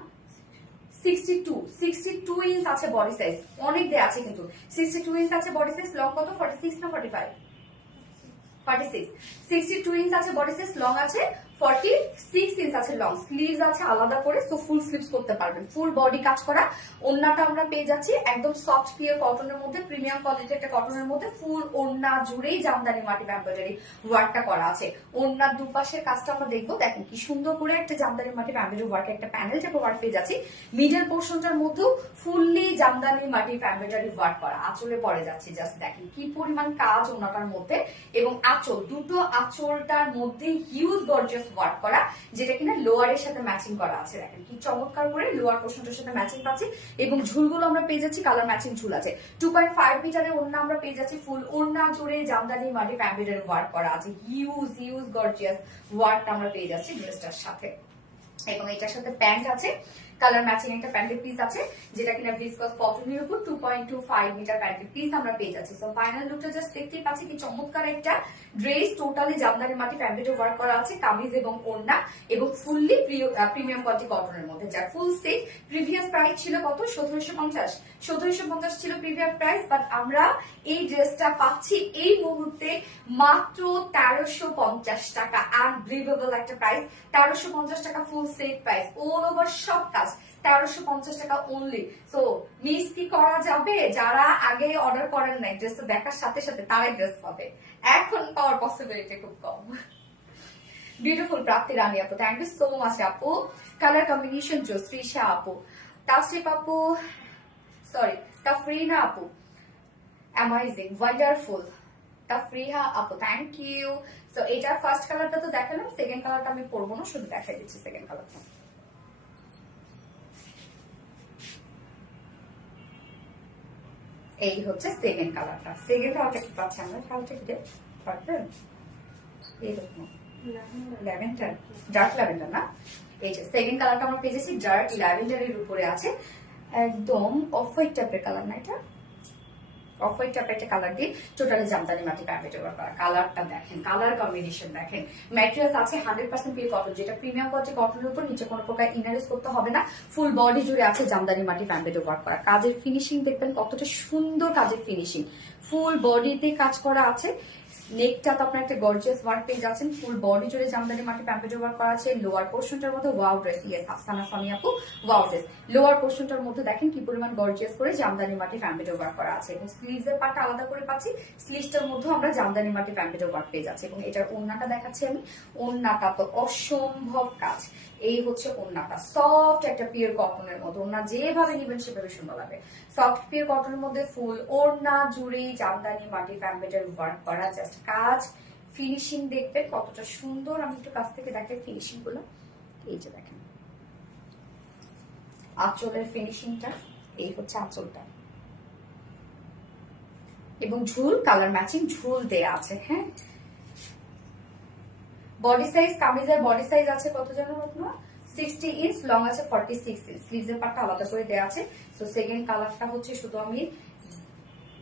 62 ইঞ্চ আছে বডি সাইজ। অনেক দেয়া আছে কিন্তু 62 ইঞ্চ আছে বডি সাইজ। লং কত? 46 না 45? 46। 62 ইঞ্চ আছে বডি সাইজ, লং আছে 46 ইঞ্চ আছে লং, স্লিভস আছে আলাদা করে, সো ফুল স্লিভস করতে পারবেন। ফুল বডি কাজ করা, ওড়নাটা আমরা পেয়ে যাচ্ছি একদম সফট পিওর কটনের মধ্যে, প্রিমিয়াম কোয়ালিটির একটা কটনের মধ্যে, ফুল ওড়না জুড়েই জামদানি মাটি এমব্রয়ডারি ওয়ার্কটা করা আছে। ওড়নার দুপাশের কাজটা আমরা দেখবো, দেখেন কি সুন্দর করে একটা জামদানি মাটি এমব্রয়ডারি ওয়ার্ক, একটা প্যানেল টাইপ ওয়ার্ক পেয়ে যাচ্ছি। মিডল পোর্শনটার মধ্যেও ফুললি জামদানি মাটি এমব্রয়ডারি ওয়ার্ক করা, আঁচলে পরে যাচ্ছে, জাস্ট দেখেন কি পরিমাণ কাজ ওড়নাটার মধ্যে। এবং আঁচল, দুটো আঁচলটার মধ্যে হিউজ গর্জিয়াস ওয়ার্ক করা, যেটা কিনা লোয়ারের সাথে ম্যাচিং করা আছে। দেখেন কি চমৎকার করে লোয়ার পোর্শনটার সাথে ম্যাচিং পাচ্ছি। এবং ঝুলগুলো আমরা পেয়ে যাচ্ছি কালার ম্যাচিং ঝুল আছে। 2.5 মিটারের ওড়না আমরা পেয়ে যাচ্ছি, ফুল ওড়না জুড়ে জামদানি মাটি এমব্রয়ডারি ওয়ার্ক করা আছে, হিউজ গর্জিয়াস ওয়ার্কটা আমরা পেয়ে যাচ্ছি ড্রেসটার সাথে। এবং এটার সাথে প্যান্ট আছে, কালার ম্যাচিং একটা প্যান্টের পিস আছে, যেটা কিনা ভিসকস কটনের উপর 2.25 মিটার প্যান্টের পিস আমরা পেয়ে যাচ্ছি। সো ফাইনাল লুকটা জাস্ট দেখতেই পাচ্ছি কি চমৎকার একটা ড্রেস, টোটালি জামদানি মাটি এমব্রয়ডারি ওয়ার্ক করা আছে, কামিজ এবং ওড়না, এবং ফুললি প্রিমিয়াম কোয়ালিটি কটনের মধ্যে। যার ফুল সেট প্রিভিয়াস প্রাইস ছিল কত? 1750 ছিল প্রিভিয়াস প্রাইস, বাট আমরা এই ড্রেসটা পাচ্ছি এই মুহূর্তে মাত্র 1350 টাকা। আনবিলিভেবল একটা প্রাইস, 1350 টাকা full set price, all over সব কাজ 1350 টাকা অনলি। সো মিস কি করা যাবে? যারা আগে অর্ডার করেন নাই, ড্রেস দেখার সাথে সাথে তারাই ড্রেস পাবে, এখন পাওয়ার পসিবিলিটি খুব কম। বিউটিফুল প্রাপ্তি রানী আপু, থ্যাংক ইউ সো মাচ আপু। কালার কম্বিনেশন জোশ্রিশা আপু, তাসরিফ আপু, সরি তাফরিনা আপু, অ্যামাজিং, ওয়ান্ডারফুল। তাফরিহা আপু, থ্যাংক ইউ। সো এটার ফার্স্ট কালারটা তো দেখালাম, সেকেন্ড কালারটা আমি পরবো না, শুধু দেখাই দিচ্ছি সেকেন্ড কালারটা। এই হচ্ছে সেকেন্ড কালারটা। সেকেন্ড কালারটা কি পাচ্ছি আমরা? কালারটা কি পারবেন? এইরকম ল্যাভেন্ডার, ডার্ক ল্যাভেন্ডার না? এই যে সেকেন্ড কালারটা আমরা পেয়ে যাচ্ছি ডার্ক ল্যাভেন্ডারের উপরে আছে, একদম অফ হোয়াইট টাইপের কালার না এটা? অফ হোয়াইট টাইপের একটা কালার দিয়ে টোটালি জামদানি মাটি এমব্রয়ডারি করা। কালারটা দেখেন, কালার কম্বিনেশন দেখেন। ম্যাটেরিয়ালস আছে 100% পিওর কটন, যেটা প্রিমিয়াম কোয়ালিটি কটনের উপর নিচে কোনো প্রকার ইনারেস করতে হবে না। ফুল বডি জুড়ে আছে জামদানি মাটি এমব্রয়ডারি ওয়ার্ক করা। কাজের ফিনিশিং দেখবেন কতটা সুন্দর, কাজের ফিনিশিং ফুল বডিতে কাজ করা আছে। নেকটা তো আপনার একটা গর্জিয়াস ওয়ার্ক পেয়ে যাচ্ছেন, ফুল বডি জুড়ে জামদানি মাটি এমব্রয়ডারি ওয়ার্ক করা আছে। লোয়ার পোর্শনটার মধ্যে wow dress, yes Afsana Sami আপু, ওয়াও ড্রেস। লোয়ার পোর্শনটার মধ্যে দেখেন কি পরিমাণ গর্জিয়াস করে জামদানি মাটি এমব্রয়ডারি ওয়ার্ক করা আছে, এবং স্লিভস এর পার্টটা আলাদা করে পাচ্ছি। স্লিভসটার মধ্যে আমরা জামদানি মাটি এমব্রয়ডারি ওয়ার্ক পেয়ে যাচ্ছি। এবং এটার ওড়নাটা দেখাচ্ছি আমি, ওড়নাটা তো অসম্ভব কাজ। এই হচ্ছে ওড়নাটা, সফট একটা পিওর কটনের মধ্যে, ওড়না যেভাবে নিবেন সেভাবে সুন্দর লাগবে। সফট পিওর কটনের মধ্যে ফুল ওড়না জুড়ে জামদানি মাটি এমব্রয়ডারি ওয়ার্ক করা, জাস্ট কাজ ফিনিশিং দেখবেন কতটা সুন্দর। আমি একটু কাছ থেকে দেখাই ফিনিশিং গুলো, এই যে দেখেন আঁচলের ফিনিশিংটা, এই হচ্ছে আঁচলটা, এবং ঝুল কালার ম্যাচিং ঝুল দেয়া আছে। হ্যাঁ, বডি সাইজ, কামিজের বডি সাইজ আছে কত জানো আপনারা? 60 ইঞ্চ, লং আছে 46 ইঞ্চ, স্লিভস এর পার্টটা আলাদা করে দেয়া আছে। তো সেকেন্ড কালারটা হচ্ছে, শুধু আমি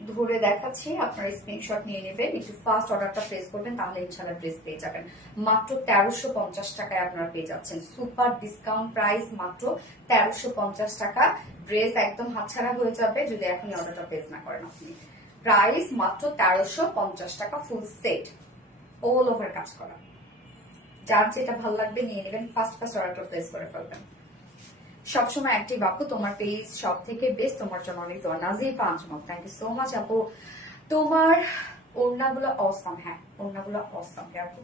ধরে দেখাচ্ছি, আপনারা স্ক্রিনশট নিয়ে নেবেন, একটু ফার্স্ট অর্ডারটা প্লেস করবেন, তাহলে ইনশাআল্লাহ ড্রেস পেয়ে যাবেন। মাত্র 1350 টাকায় আপনারা পেয়ে যাচ্ছেন, সুপার ডিসকাউন্ট প্রাইস, মাত্র 1350 টাকা। ড্রেস একদম হাতছাড়া হয়ে যাবে যদি এখনই অর্ডারটা প্লেস না করেন আপনি। প্রাইস মাত্র 1350 টাকা, ফুল সেট, অল ওভার কাজ করা। যার যেটা ভালো লাগবে নিয়ে নেবেন, ফার্স্ট অর্ডারটা প্লেস করে ফেলবেন। সবসময় অ্যাক্টিভ আপু, তোমার পেজ সব থেকে বেস্ট, তোমার জন্য অনেক দোয়া। Nazifa Anjum, thank you so much আপু। তোমার ওড়নাগুলো অসাম, হ্যাঁ ওড়নাগুলো অসাম আপু।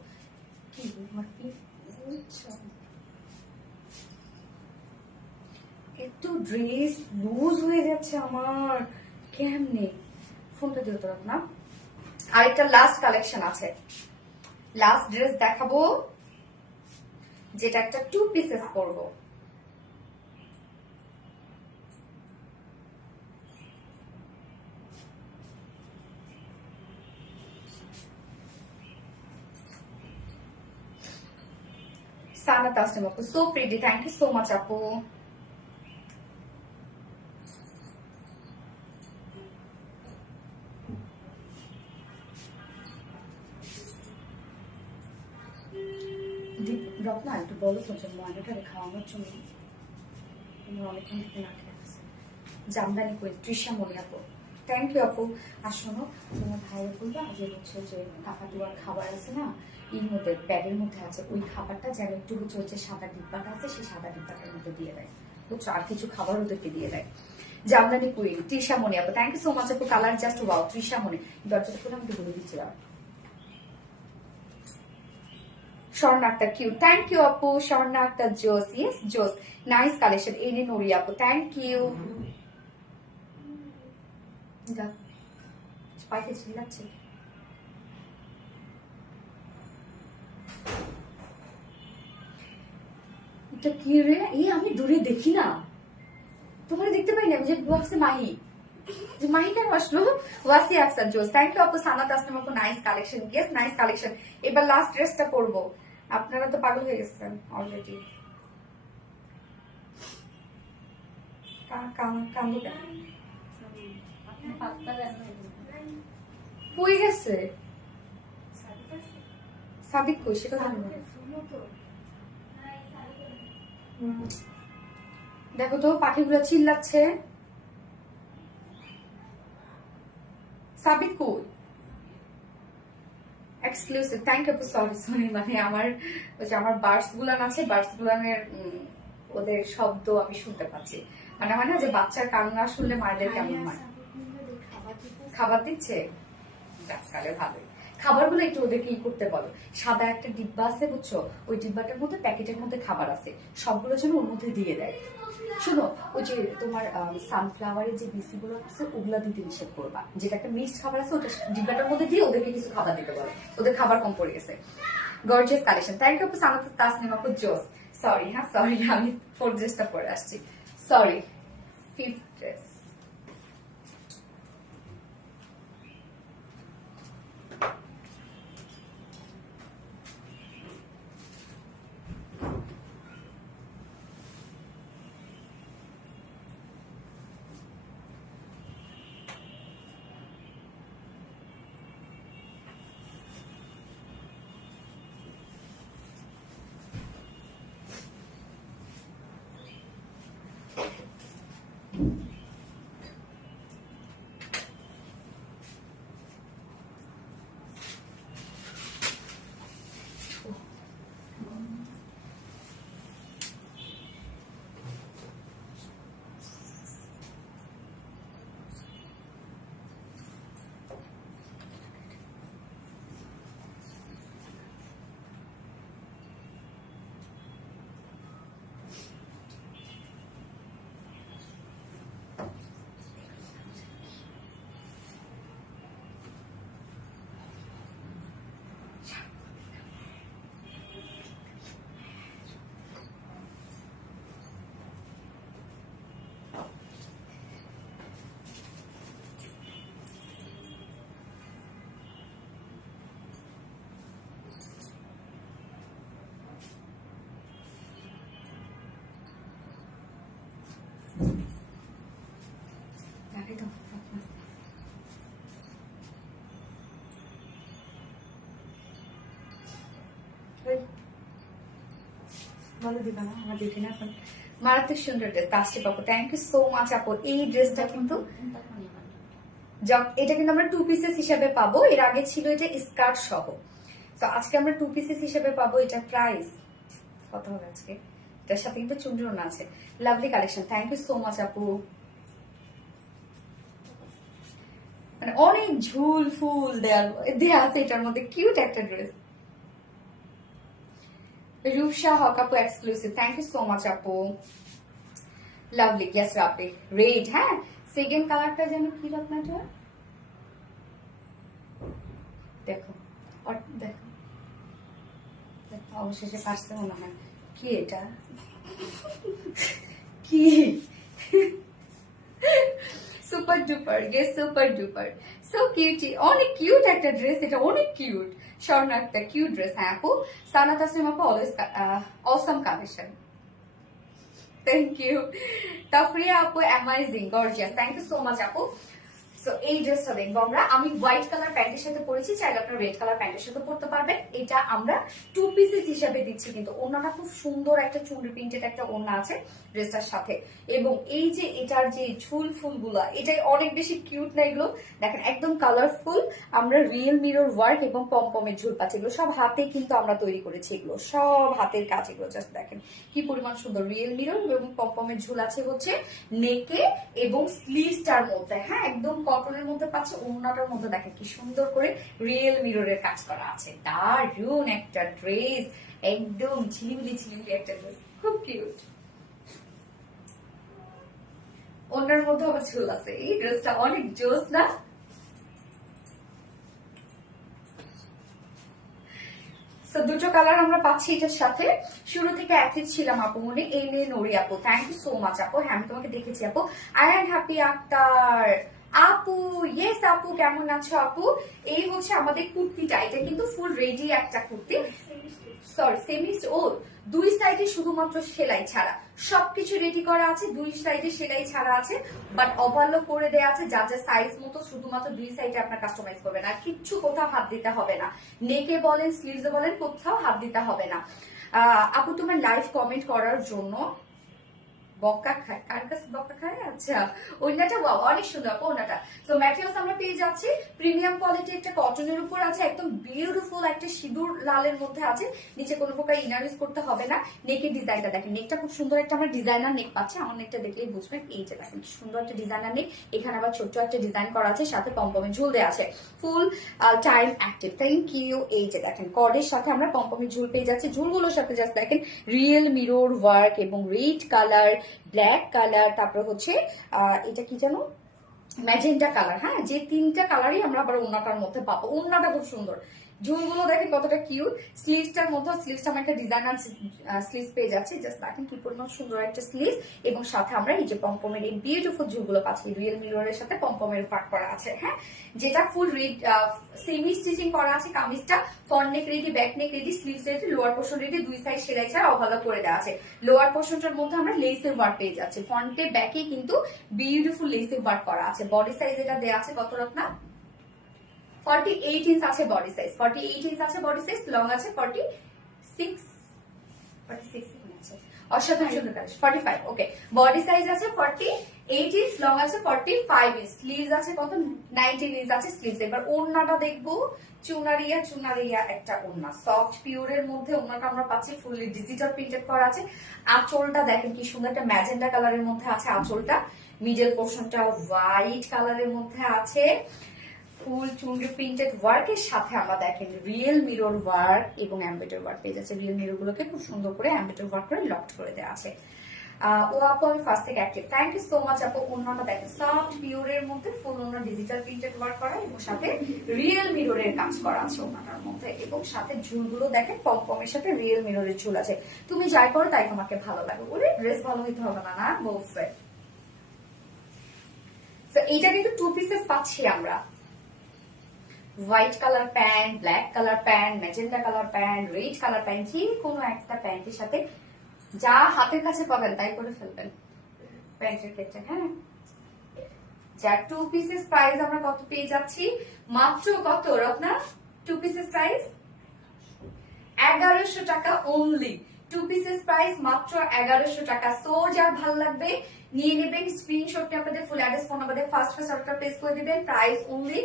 কি একটু ড্রেস লুজ হয়ে যাচ্ছে আমার, কেমনে? ফোনটা দিও তো না। আরেকটা লাস্ট কালেকশন আছে, লাস্ট ড্রেস দেখাবো, যেটা একটা 2 পিসেস করবো। Sana Tasnim Apu, so pretty. Thank you so much, Apu. Ratna একটু বলো তো ময়দাটা খাওয়ানোর জন্য, অনেকক্ষণ থেকে না খেয়ে আছে। জামদানি কই তৃষা মনি আপু, থ্যাংক ইউ আপু। আর শোনো, তোমার ভাইয়ের বলবা যে হচ্ছে যে কাকাতুয়ার খাবার আছে না, এর মধ্যে ব্যাগের মধ্যে আছে, ওই খাবারটা যেন একটু হচ্ছে সাদা ডিব্বাটা আছে, সেই সাদা ডিব্বাটার মধ্যে দিয়ে দেয়, বুঝছো? আর কিছু খাবার ওদেরকে দিয়ে দেয়। জামদানি কুইন তৃষা মনি আপু, থ্যাংক ইউ সো মাচ আপু। Colour just wow. Trisha Moni, দরজাটা খুলে আমাকে বলে দিচ্ছি। স্বর্ণা আক্তার কিউ, থ্যাংক ইউ আপু। স্বর্ণা আক্তার জোস, ইয়েস জোস, নাইস কালেকশন। এনে নুরি আপু, থ্যাংক ইউ। পাইতে চিল্লাচ্ছে। এটা কি রে? আমি দূরে দেখি না, তোমার দেখতে পাই না। আমি যে ভাবছি মাহি, যে মাহি কেন আসলো? ওয়াসি আকসার জোস, থ্যাংক ইউ আপু। সানাত আসলাম আপু, nice collection. Yes, nice collection. এবার লাস্ট ড্রেসটা পরবো, আপনারা তো পাগল হয়ে গেছেন অলরেডি। কান্দো কেন? হয়ে গেছে। সাদিক কই সেটা জানি না। দেখো তো পাখিগুলো চিল্লাচ্ছে। সাবিক কই? Exclusive, thank you. সরি মানে আমার ওই যে আমার বার্ডস গুলান আছে, বার্ডস গুলানের ওদের শব্দ আমি শুনতে পাচ্ছি। মানে হয় না যে বাচ্চার কান্না শুনলে মায়েদের কেমন হয়। খাবার দিচ্ছে, যাককালে ভালোই। খাবারগুলো একটু ওদেরকে ই করতে বলো। সাদা একটা ডিব্বা আছে বুঝছো, ওই ডিব্বাটার মধ্যে প্যাকেটের মধ্যে খাবার আছে, সবগুলো যেন ওর মধ্যে দিয়ে দেয়। শোনো, ওই যে তোমার সানফ্লাওয়ারের যে বিসি গুলো আছে ওগুলা দিতে নিষেধ করবা। যেটা একটা মিক্সড খাবার আছে ওটা ডিব্বাটার মধ্যে দিয়ে ওদেরকে কিছু খাবার দিতে বলো, ওদের খাবার কম পড়ে গেছে। Gorgeous collection, thank you Sanat Tasnim আপু জোস। সরি, হ্যাঁ সরি, আমি 4th ড্রেসটা পরে আসছি, সরি। 5th dress. বলো দিবা না, আমার দেখি না এখন। মারাত্মক সুন্দর ড্রেস তাসরিফ আপু, থ্যাংক ইউ সো মাচ আপু। এই ড্রেসটা কিন্তু এটা কিন্তু আমরা 2 পিসেস হিসেবে পাবো, এর আগে ছিল এটা স্কার্ট সহ। তো আজকে আমরা 2 পিসেস হিসেবে পাবো। এটা প্রাইস কত হবে আজকে? এটার সাথে কিন্তু চুন্ডুরন আছে। Lovely collection, thank you so much আপু। মানে অনেক ঝুল ফুল দেয়া আছে এটার মধ্যে, কিউট একটা ড্রেস। রূপসা হক আপু exclusive, thank you so much আপু। লাভলি, ইয়েস রাপি রেড। হ্যাঁ, সেকেন্ড কালারটা যেন কি রত্নাটা দেখো, দেখো অবশেষে পারছে মনে হয়। কি এটা? কি? Super duper, guess super duper, so cutie, অনেক কিউট একটা ড্রেস, এটা অনেক কিউট। স্বর্ণ একটা কিউট ড্রেস। হ্যাঁ আপু, সানাত আসলিম আপু always awesome collection, thank you. Tafria আপু amazing, gorgeous, thank you so much আপু। সো এই ড্রেসটা দেখবো আমরা, আমি হোয়াইট কালার প্যান্টের সাথে পরেছি, চাইলে আপনার রেড কালার প্যান্টের সাথে পরতে পারবেন। এটা আমরা 2 পিসেস হিসাবে দিচ্ছি, কিন্তু ওড়নাটা খুব সুন্দর একটা চুনরি প্রিন্টেড একটা ওড়না আছে ড্রেসটার সাথে। এবং এই যে এটার যে ঝুল ফুলগুলা, এটাই অনেক বেশি কিউট না এগুলো, দেখেন একদম কালারফুল। আমরা রিয়েল মিরর ওয়ার্ক এবং পমপমের ঝুল পাচ্ছি, এগুলো সব হাতে কিন্তু আমরা তৈরি করেছি, এগুলো সব হাতের কাজ। এগুলো জাস্ট দেখেন কি পরিমাণ সুন্দর রিয়েল মিরর এবং পমপমের ঝুল আছে হচ্ছে নেকে এবং স্লিভসটার মধ্যে। হ্যাঁ, একদম কটনের মধ্যে পাচ্ছে, ওড়নাটার মধ্যে দেখেন কি সুন্দর করে রিয়েল মিররের কাজ করা আছে। দারুন একটা ড্রেস, একদম ঝিলিমিলি ঝিলিমিলি একটা ড্রেস, খুব কিউট। ওনার মধ্যে আবার ঝুল আছে, এই ড্রেসটা অনেক জোস না? দুটো কালার আমরা পাচ্ছি এটার সাথে। শুরু থেকে অ্যাক্টিভ ছিলাম আপু মনে, এই নিয়ে নড়ি আপু, থ্যাংক ইউ সো মাচ আপু। হ্যাঁ, আমি তোমাকে দেখেছি আপু। আই এম হ্যাপি আক্তার আপু, ইয়েস আপু, কেমন আছো আপু? এই হচ্ছে আমাদের কুর্তিটা, এটা কিন্তু ফুল রেডি একটা কুর্তি, সরি সেমি, ও দুই সাইডে শুধুমাত্র সেলাই ছাড়া, সবকিছু রেডি করা আছে, দুই সাইডে সেলাই ছাড়া আছে, বাট ওভারলক করে দেওয়া আছে যার যার সাইজ মতো, শুধুমাত্র দুই সাইডে আপনার কাস্টমাইজ করবেন, আর কিচ্ছু কোথাও হাত দিতে হবে না, নেকে বলেন স্লিভসে বলেন কোথাও হাত দিতে হবে না। আপু তোমার লাইভ কমেন্ট করার জন্য বক্কা খায়, কার কাছে বক্কা খায়? আচ্ছা, ওইনাটা অনেক সুন্দর ওনাটা। তো ম্যাটেরিয়ালস আমরা পেয়ে যাচ্ছি প্রিমিয়াম কোয়ালিটি, একটা কটনের উপর আছে, একদম বিউটিফুল একটা সিঁদুর লালের মধ্যে আছে, নিচে কোনো প্রকার ইনার ইউজ করতে হবে না। নেকের ডিজাইনটা দেখেন, নেকটা খুব সুন্দর একটা আমরা ডিজাইনার নেক পাচ্ছি, আমার নেকটা দেখলেই বুঝবেন। এই যে দেখেন সুন্দর একটা ডিজাইনার নেক, এখানে আবার ছোট্ট একটা ডিজাইন করা আছে, সাথে পম্পমে ঝুল দেওয়া আছে, full time active, thank you. এই যে দেখেন কর্ডের সাথে আমরা পম্পমে ঝুল পেয়ে যাচ্ছি, ঝুলগুলোর সাথে জাস্ট দেখেন রিয়েল মিরর ওয়ার্ক এবং রেড কালার, ব্ল্যাক কালার, তারপর হচ্ছে এটা কি জানো, ম্যাজেন্টা কালার। হ্যাঁ, যে তিনটা কালারই আমরা আবার ওড়নাটার মধ্যে পাবো। ওড়নাটা খুব সুন্দর, ঝুলগুলো দেখেন কতটা কিউট। স্লিভসটার মধ্যে স্লিভসটা আমরা একটা ডিজাইনার স্লিভস পেয়ে যাচ্ছি, জাস্ট দেখেন কি পরিমাণ সুন্দর একটা স্লিভস, এবং সাথে আমরা এই যে পম্পমের এই বিউটিফুল ঝুলগুলো পাচ্ছি, রিয়েল মিররের সাথে পম্পমের পার্ট করা আছে। হ্যাঁ, যেটা ফুল সেমি স্টিচিং করা আছে, কামিজটা ফ্রন্ট নেক ready, back neck ready, sleeves ready, lower portion ready, দুই সাইড সেলাই ছাড়া ওভারলক করে দেওয়া আছে। লোয়ার পোর্শনটার মধ্যে আমরা লেসের ওয়ার্ক পেয়ে যাচ্ছি, ফ্রন্টে ব্যাকে কিন্তু বিউটিফুল লেসের ওয়ার্ক করা আছে। বডি সাইজ এটা দেওয়া আছে কত রত্না? 48 ইঞ্চ আছে বডি সাইজ, 48 ইঞ্চ আছে বডি সাইজ, লং আছে 46, 46 আছে, অসাধারণ সুন্দর কাজ, 45, ওকে। বডি সাইজ আছে 48 ইঞ্চ, লং আছে 45 ইঞ্চ, স্লিভস আছে কত? 19 ইঞ্চ আছে স্লিভস। এবার ওড়নাটা দেখবো, চুনারিয়া চুনারিয়া একটা ওড়না, সফট পিওরের মধ্যে ওড়নাটা আমরা পাচ্ছি, ফুললি ডিজিটাল প্রিন্টেড করা আছে। আঁচলটা দেখেন কি সুন্দর একটা ম্যাজেন্ডা কালারের মধ্যে আছে আঁচলটা, মিডল পোর্শনটা হোয়াইট কালারের মধ্যে আছে, ফুল চুনরি প্রিন্টেড ওয়ার্কের সাথে আমরা দেখেন রিয়েল মিরর ওয়ার্ক এবং এমব্রয়ডারি ওয়ার্ক পেয়ে যাচ্ছে। রিয়েল মিরর গুলোকে খুব সুন্দর করে এমব্রয়ডারি ওয়ার্ক করে লকড করে দেওয়া আছে। ও আপু আমি ফার্স্ট থেকে active, thank you so much আপু। ওড়নাটা দেখেন সফট পিওরের মধ্যে ফুল ওড়না ডিজিটাল প্রিন্টেড ওয়ার্ক করা এবং সাথে রিয়েল মিররের কাজ করা আছে ওড়নাটার মধ্যে, এবং সাথে ঝুলগুলো দেখেন পমপমের সাথে রিয়েল মিররের ঝুল আছে। তুমি যাই করো তাই তোমাকে ভালো লাগে, ওরে ড্রেস ভালো হইতে হবে না, না বলছে। তো এইটা কিন্তু 2 পিসেস পাচ্ছি আমরা, white colour pant, black colour pant, magenta colour pant, red colour pant, যে কোনো একটা প্যান্টের সাথে যা হাতের কাছে পাবেন তাই করে ফেলবেন প্যান্টের ক্ষেত্রে। হ্যাঁ, যার 2 পিসেস প্রাইস আমরা কত পেয়ে যাচ্ছি? মাত্র কত রত্না? 2 পিসেস প্রাইস 1100 টাকা অনলি। 2 পিসেস প্রাইস মাত্র 1100 টাকা। সো যার ভালো লাগবে নিয়ে নেবেন, স্ক্রিনশট নিয়ে আপনাদের full address phone number first অর্ডারটা প্লেস করে দিবেন, প্রাইস অনলি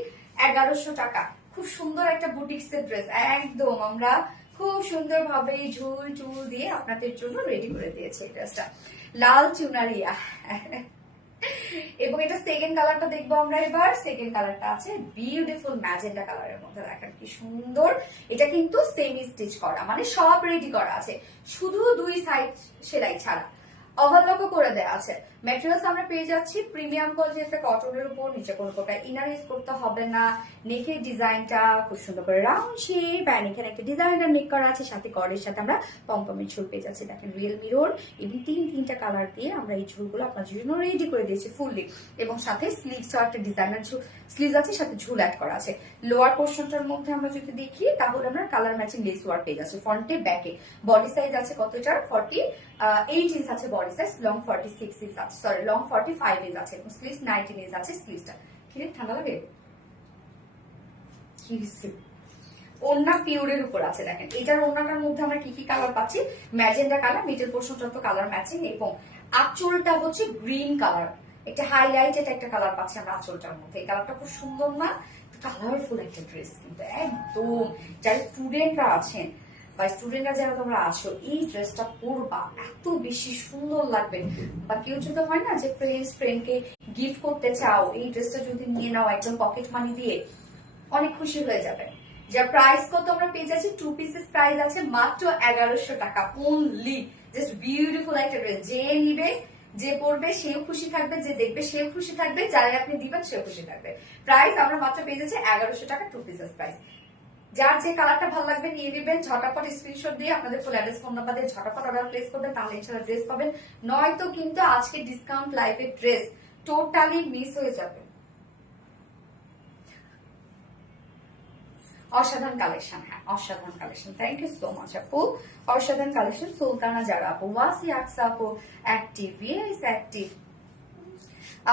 1100 টাকা। খুব সুন্দর একটা বুটিক্সের ড্রেস, একদম আমরা খুব সুন্দর ভাবে ঝুল চুল দিয়ে আপনাদের জন্য রেডি করে দিয়েছি এই ড্রেসটা, লাল চুনারিয়া। এবং এটা সেকেন্ড কালারটা দেখবো আমরা এবার। সেকেন্ড কালারটা আছে বিউটিফুল ম্যাজেন্টা কালারের মধ্যে, দেখেন কি সুন্দর। এটা কিন্তু সেমি স্টিচ করা, মানে সব রেডি করা আছে, শুধু দুই সাইড সেলাই ছাড়া, ওভারলকও করে দেওয়া আছে। ম্যাটেরিয়ালস আমরা পেয়ে যাচ্ছি প্রিমিয়াম কোয়ালিটি একটা কটনের উপর, নিচে কোনো প্রকার ইনার ইউজ করতে হবে না। নেকের ডিজাইনটা খুব সুন্দর করে রাউন্ড শেপ, এন্ড এখানে একটা ডিজাইনার নেক করা আছে, সাথে কর্ডের সাথে আমরা পমপমের ঝুল পেয়ে যাচ্ছি। দেখেন রিয়েল মিরর এবং তিনটা কালার দিয়ে আমরা এই ঝুলগুলো আপনার জন্য রেডি করে দিয়েছি ফুললি, এবং সাথে স্লিভস একটা ডিজাইনার স্লিভস আছে, সাথে ঝুল অ্যাড করা আছে। লোয়ার পোর্শনটার মধ্যে আমরা যদি দেখি তাহলে আমরা কালার ম্যাচিং লেস ওয়ার্ক পেয়ে যাচ্ছি ফ্রন্টে ব্যাকে। বডি সাইজ আছে কত? এটার 48 ইঞ্চ আছে বডি সাইজ, লং 46 ইঞ্চ আছে, সরি লং 45 ইঞ্চ আছে, এবং স্লিভস 19 ইঞ্চ আছে স্লিভসটা। কিরে ঠান্ডা লাগে? কি ওড়না পিওরের উপর আছে, দেখেন এটার ওড়নাটার মধ্যে আমরা কি কি কালার পাচ্ছি, ম্যাজেন্ডা কালার, মিডল পোর্শনটা তো কালার ম্যাচিং, এবং আঁচলটা হচ্ছে গ্রিন কালার, একটা হাইলাইট এটা একটা কালার পাচ্ছি আমরা আঁচলটার মধ্যে। এই কালারটা খুব সুন্দর না, কালারফুল একটা ড্রেস কিন্তু একদম। যারা স্টুডেন্টরা আছেন বা স্টুডেন্টরা যারা তোমরা আছো, এই ড্রেসটা পরবা, এত বেশি সুন্দর লাগবে। বা কেউ যদি হয় না যে ফ্রেন্ডকে গিফট করতে চাও, এই ড্রেসটা যদি নিয়ে নাও একদম পকেট মানি দিয়ে, অনেক খুশি হয়ে যাবে। যার প্রাইস কত আমরা পেয়ে যাচ্ছি, 2 পিসেস প্রাইস আছে মাত্র 1100 টাকা অনলি। জাস্ট বিউটিফুল একটা ড্রেস, যে নিবে যে পরবে সেও খুশি থাকবে, যে দেখবে সেও খুশি থাকবে, যারা আপনি দিবেন সেও খুশি থাকবে। প্রাইস আমরা মাত্র পেয়ে যাচ্ছি 1100 টাকা 2 পিসেস প্রাইস। যার যে কালারটা ভালো লাগবে নিয়ে দিবেন, ঝটাপট স্ক্রিনশট দিয়ে আপনাদের ফুল অ্যাড্রেস ফোন নাম্বার দিয়ে ঝটাপট অর্ডার প্লেস করবেন, তাহলে ইনশাআল্লাহ ড্রেস পাবেন। নয়তো কিন্তু আজকে ডিসকাউন্ট লাইভে ড্রেস টোটালি মিস হয়ে যাবে। অসাধারণ কালেকশন, হ্যাঁ অসাধারণ collection, thank you so much আপু। অসাধারণ কালেকশন, সুলতানা যারা আপু, ওয়াসি আকসা আপু অ্যাক্টিভ, ইয়েস অ্যাক্টিভ।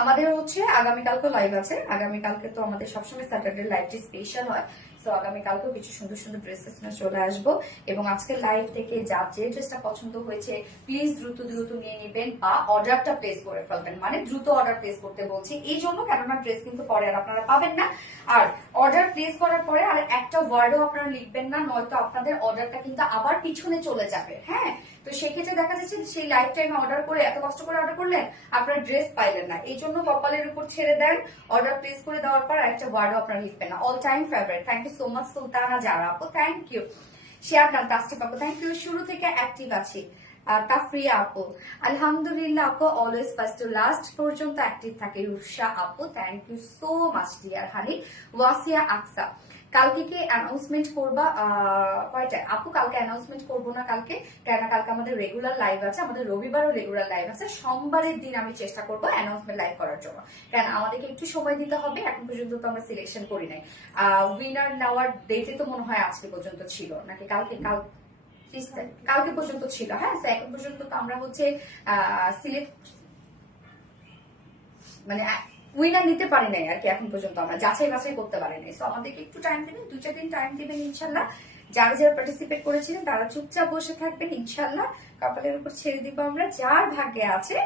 আমাদের হচ্ছে আগামীকালকে লাইভ আছে, আগামীকালকে তো আমাদের সবসময় স্যাটারডে লাইভটি স্পেশাল হয়। তো আগামীকালকেও কিছু সুন্দর সুন্দর ড্রেসেস নিয়ে চলে আসবো, এবং আজকের লাইভ থেকে যার যে ড্রেসটা পছন্দ হয়েছে প্লিজ দ্রুত দ্রুত নিয়ে নেবেন বা অর্ডারটা প্লেস করে ফেলবেন। মানে দ্রুত অর্ডার প্লেস করতে বলছি এই জন্য, কেননা ড্রেস কিন্তু পরে আর আপনারা পাবেন না। আর অর্ডার প্লেস করার পরে আর একটা ওয়ার্ডও আপনারা লিখবেন না, নয়তো আপনাদের অর্ডারটা কিন্তু আবার পিছনে চলে যাবে। হ্যাঁ, তো সেক্ষেত্রে দেখা যাচ্ছে সেই লাইফ টাইমে অর্ডার করে এত কষ্ট করে অর্ডার করলেন, আপনারা ড্রেস পাইলেন না। এই জন্য কপালের উপর ছেড়ে দেন, অর্ডার প্লেস করে দেওয়ার পর একটা ওয়ার্ডও আপনারা লিখবেন না। All time favourite, thank you so much Sultana Zara আপু, থ্যাংক ইউ। শেয়ার ডান তাস্টিক আপু, থ্যাংক ইউ। শুরু থেকে অ্যাক্টিভ আছি তাফরিয়া আপু, আলহামদুলিল্লাহ আপু অলওয়েজ ফার্স্ট টু লাস্ট পর্যন্ত অ্যাক্টিভ থাকে। রুফসা আপু, thank you so much dear honey. Wasia Aksa, কালকে কি অ্যানাউন্সমেন্ট করবা? কয়টা আপু? কালকে অ্যানাউন্সমেন্ট করবো না কালকে, কেন কালকে আমাদের রেগুলার লাইভ আছে, আমাদের রবিবারও রেগুলার লাইভ আছে। সোমবারের দিন আমি চেষ্টা করবো অ্যানাউন্সমেন্ট লাইভ করার জন্য, কারণ আমাদেরকে একটু সময় দিতে হবে। এখন পর্যন্ত তো আমরা সিলেকশন করি নাই। উইনার নেওয়ার ডেটে তো মনে হয় আজকে পর্যন্ত ছিল নাকি কালকে পর্যন্ত ছিল। হ্যাঁ, এখন পর্যন্ত তো আমরা হচ্ছে সিলেক্ট মানে উইনার নিতে পারি নাই আর কি, এখন পর্যন্ত আমরা যাচাই বাছাই করতে পারি নাই। তো আমাদেরকে একটু টাইম দেবেন, 2-4 দিন টাইম দিবেন ইনশাল্লাহ। যারা যারা পার্টিসিপেট করেছিলেন তারা চুপচাপ বসে থাকবেন ইনশাল্লাহ। কপালের উপর ছেড়ে দিব আমরা, যার ভাগ্যে আছে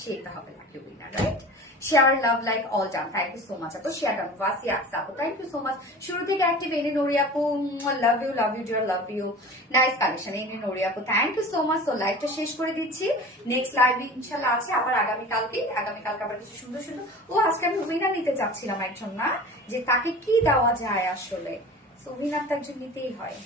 সেটা হবে lucky winner, right? Share love like all done, thank you so much আপু। শেয়ার ডান ওয়াসি আকসা আপু, থ্যাংক ইউ সো মাচ। শুরু থেকে অ্যাক্টিভ এনি নোরি আপু, love you dear, love you. Nice collection Annie Nori আপু, থ্যাংক ইউ সো মাচ। তো লাইভটা শেষ করে দিচ্ছি, নেক্সট লাইভ ইনশাল্লাহ আছে আবার আগামীকালকে আবার কিছু সুন্দর সুন্দর। ও আজকে আমি উইনার নিতে চাচ্ছিলাম একজন, না যে তাকে কি দেওয়া যায় আসলে, সো উইনার তো একজন নিতেই হয়।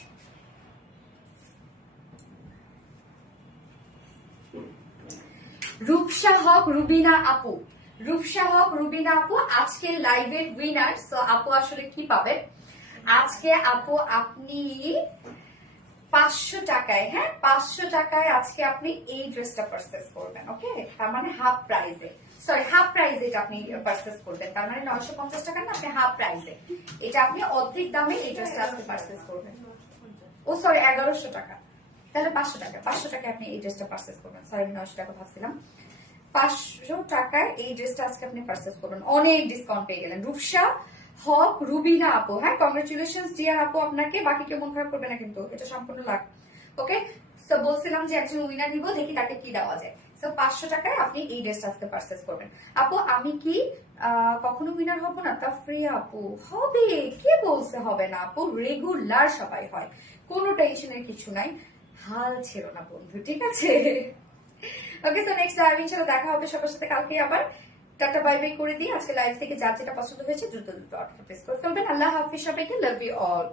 রূপসা হক রুবিনা আপু, রূপসা হক রুবিনা আপু আজকের লাইভের উইনার। সো আপু আসলে কি পাবেন আজকে? আপু আপনি 500 টাকায়, হ্যাঁ 500 টাকায় আজকে আপনি এই ড্রেসটা পারচেজ করবেন। ওকে, তার মানে হাফ প্রাইসে, সরি হাফ প্রাইসে এটা আপনি পারচেজ করবেন, তার মানে 950 টাকা না, আপনি হাফ প্রাইসে এটা আপনি অর্ধেক দামে এই ড্রেসটা আজকে পারচেজ করবেন। ও সরি 1100 টাকা, তাহলে 500 টাকায় আপনি এই ড্রেসটা পারচেজ করবেন। সরি 900 টাকা ভাবছিলাম। 500 টাকায় এই ড্রেসটা আজকে আপনি পারচেজ করবেন, অনেক ডিসকাউন্ট পেয়ে গেলেন। রূপসা হক রুবিনা আপু, হ্যাঁ কংগ্রেচুলেশন ডিয়ার আপু আপনাকে, বাকি কেউ মন খারাপ করবে না কিন্তু, এটা সম্পূর্ণ লাখ। ওকে, তো বলছিলাম যে একজন উইনার নিব, দেখি তাকে কি দেওয়া যায়। সো 500 টাকায় আপনি এই ড্রেসটা আজকে পারচেজ করবেন। আপু আমি কি কখনো উইনার হব না? তা ফ্রি আপু হবে, কে বলছে হবে না আপু? রেগুলার সবাই হয়, কোনো টেনশনের কিছু নাই, হাল ছেড়ো না বন্ধু, ঠিক আছে? ওকে, সো নেক্সট লাইভ ইনশাআল্লাহ দেখা হবে সবার সাথে কালকে আবার। টাটা বাই বাই করে দিই। আজকে লাইভ থেকে যার যেটা পছন্দ হয়েছে দ্রুত দ্রুত অর্ডার প্লেস করে ফেলবেন। আল্লাহ হাফিজ সবাইকে, লাভ ইউ অল।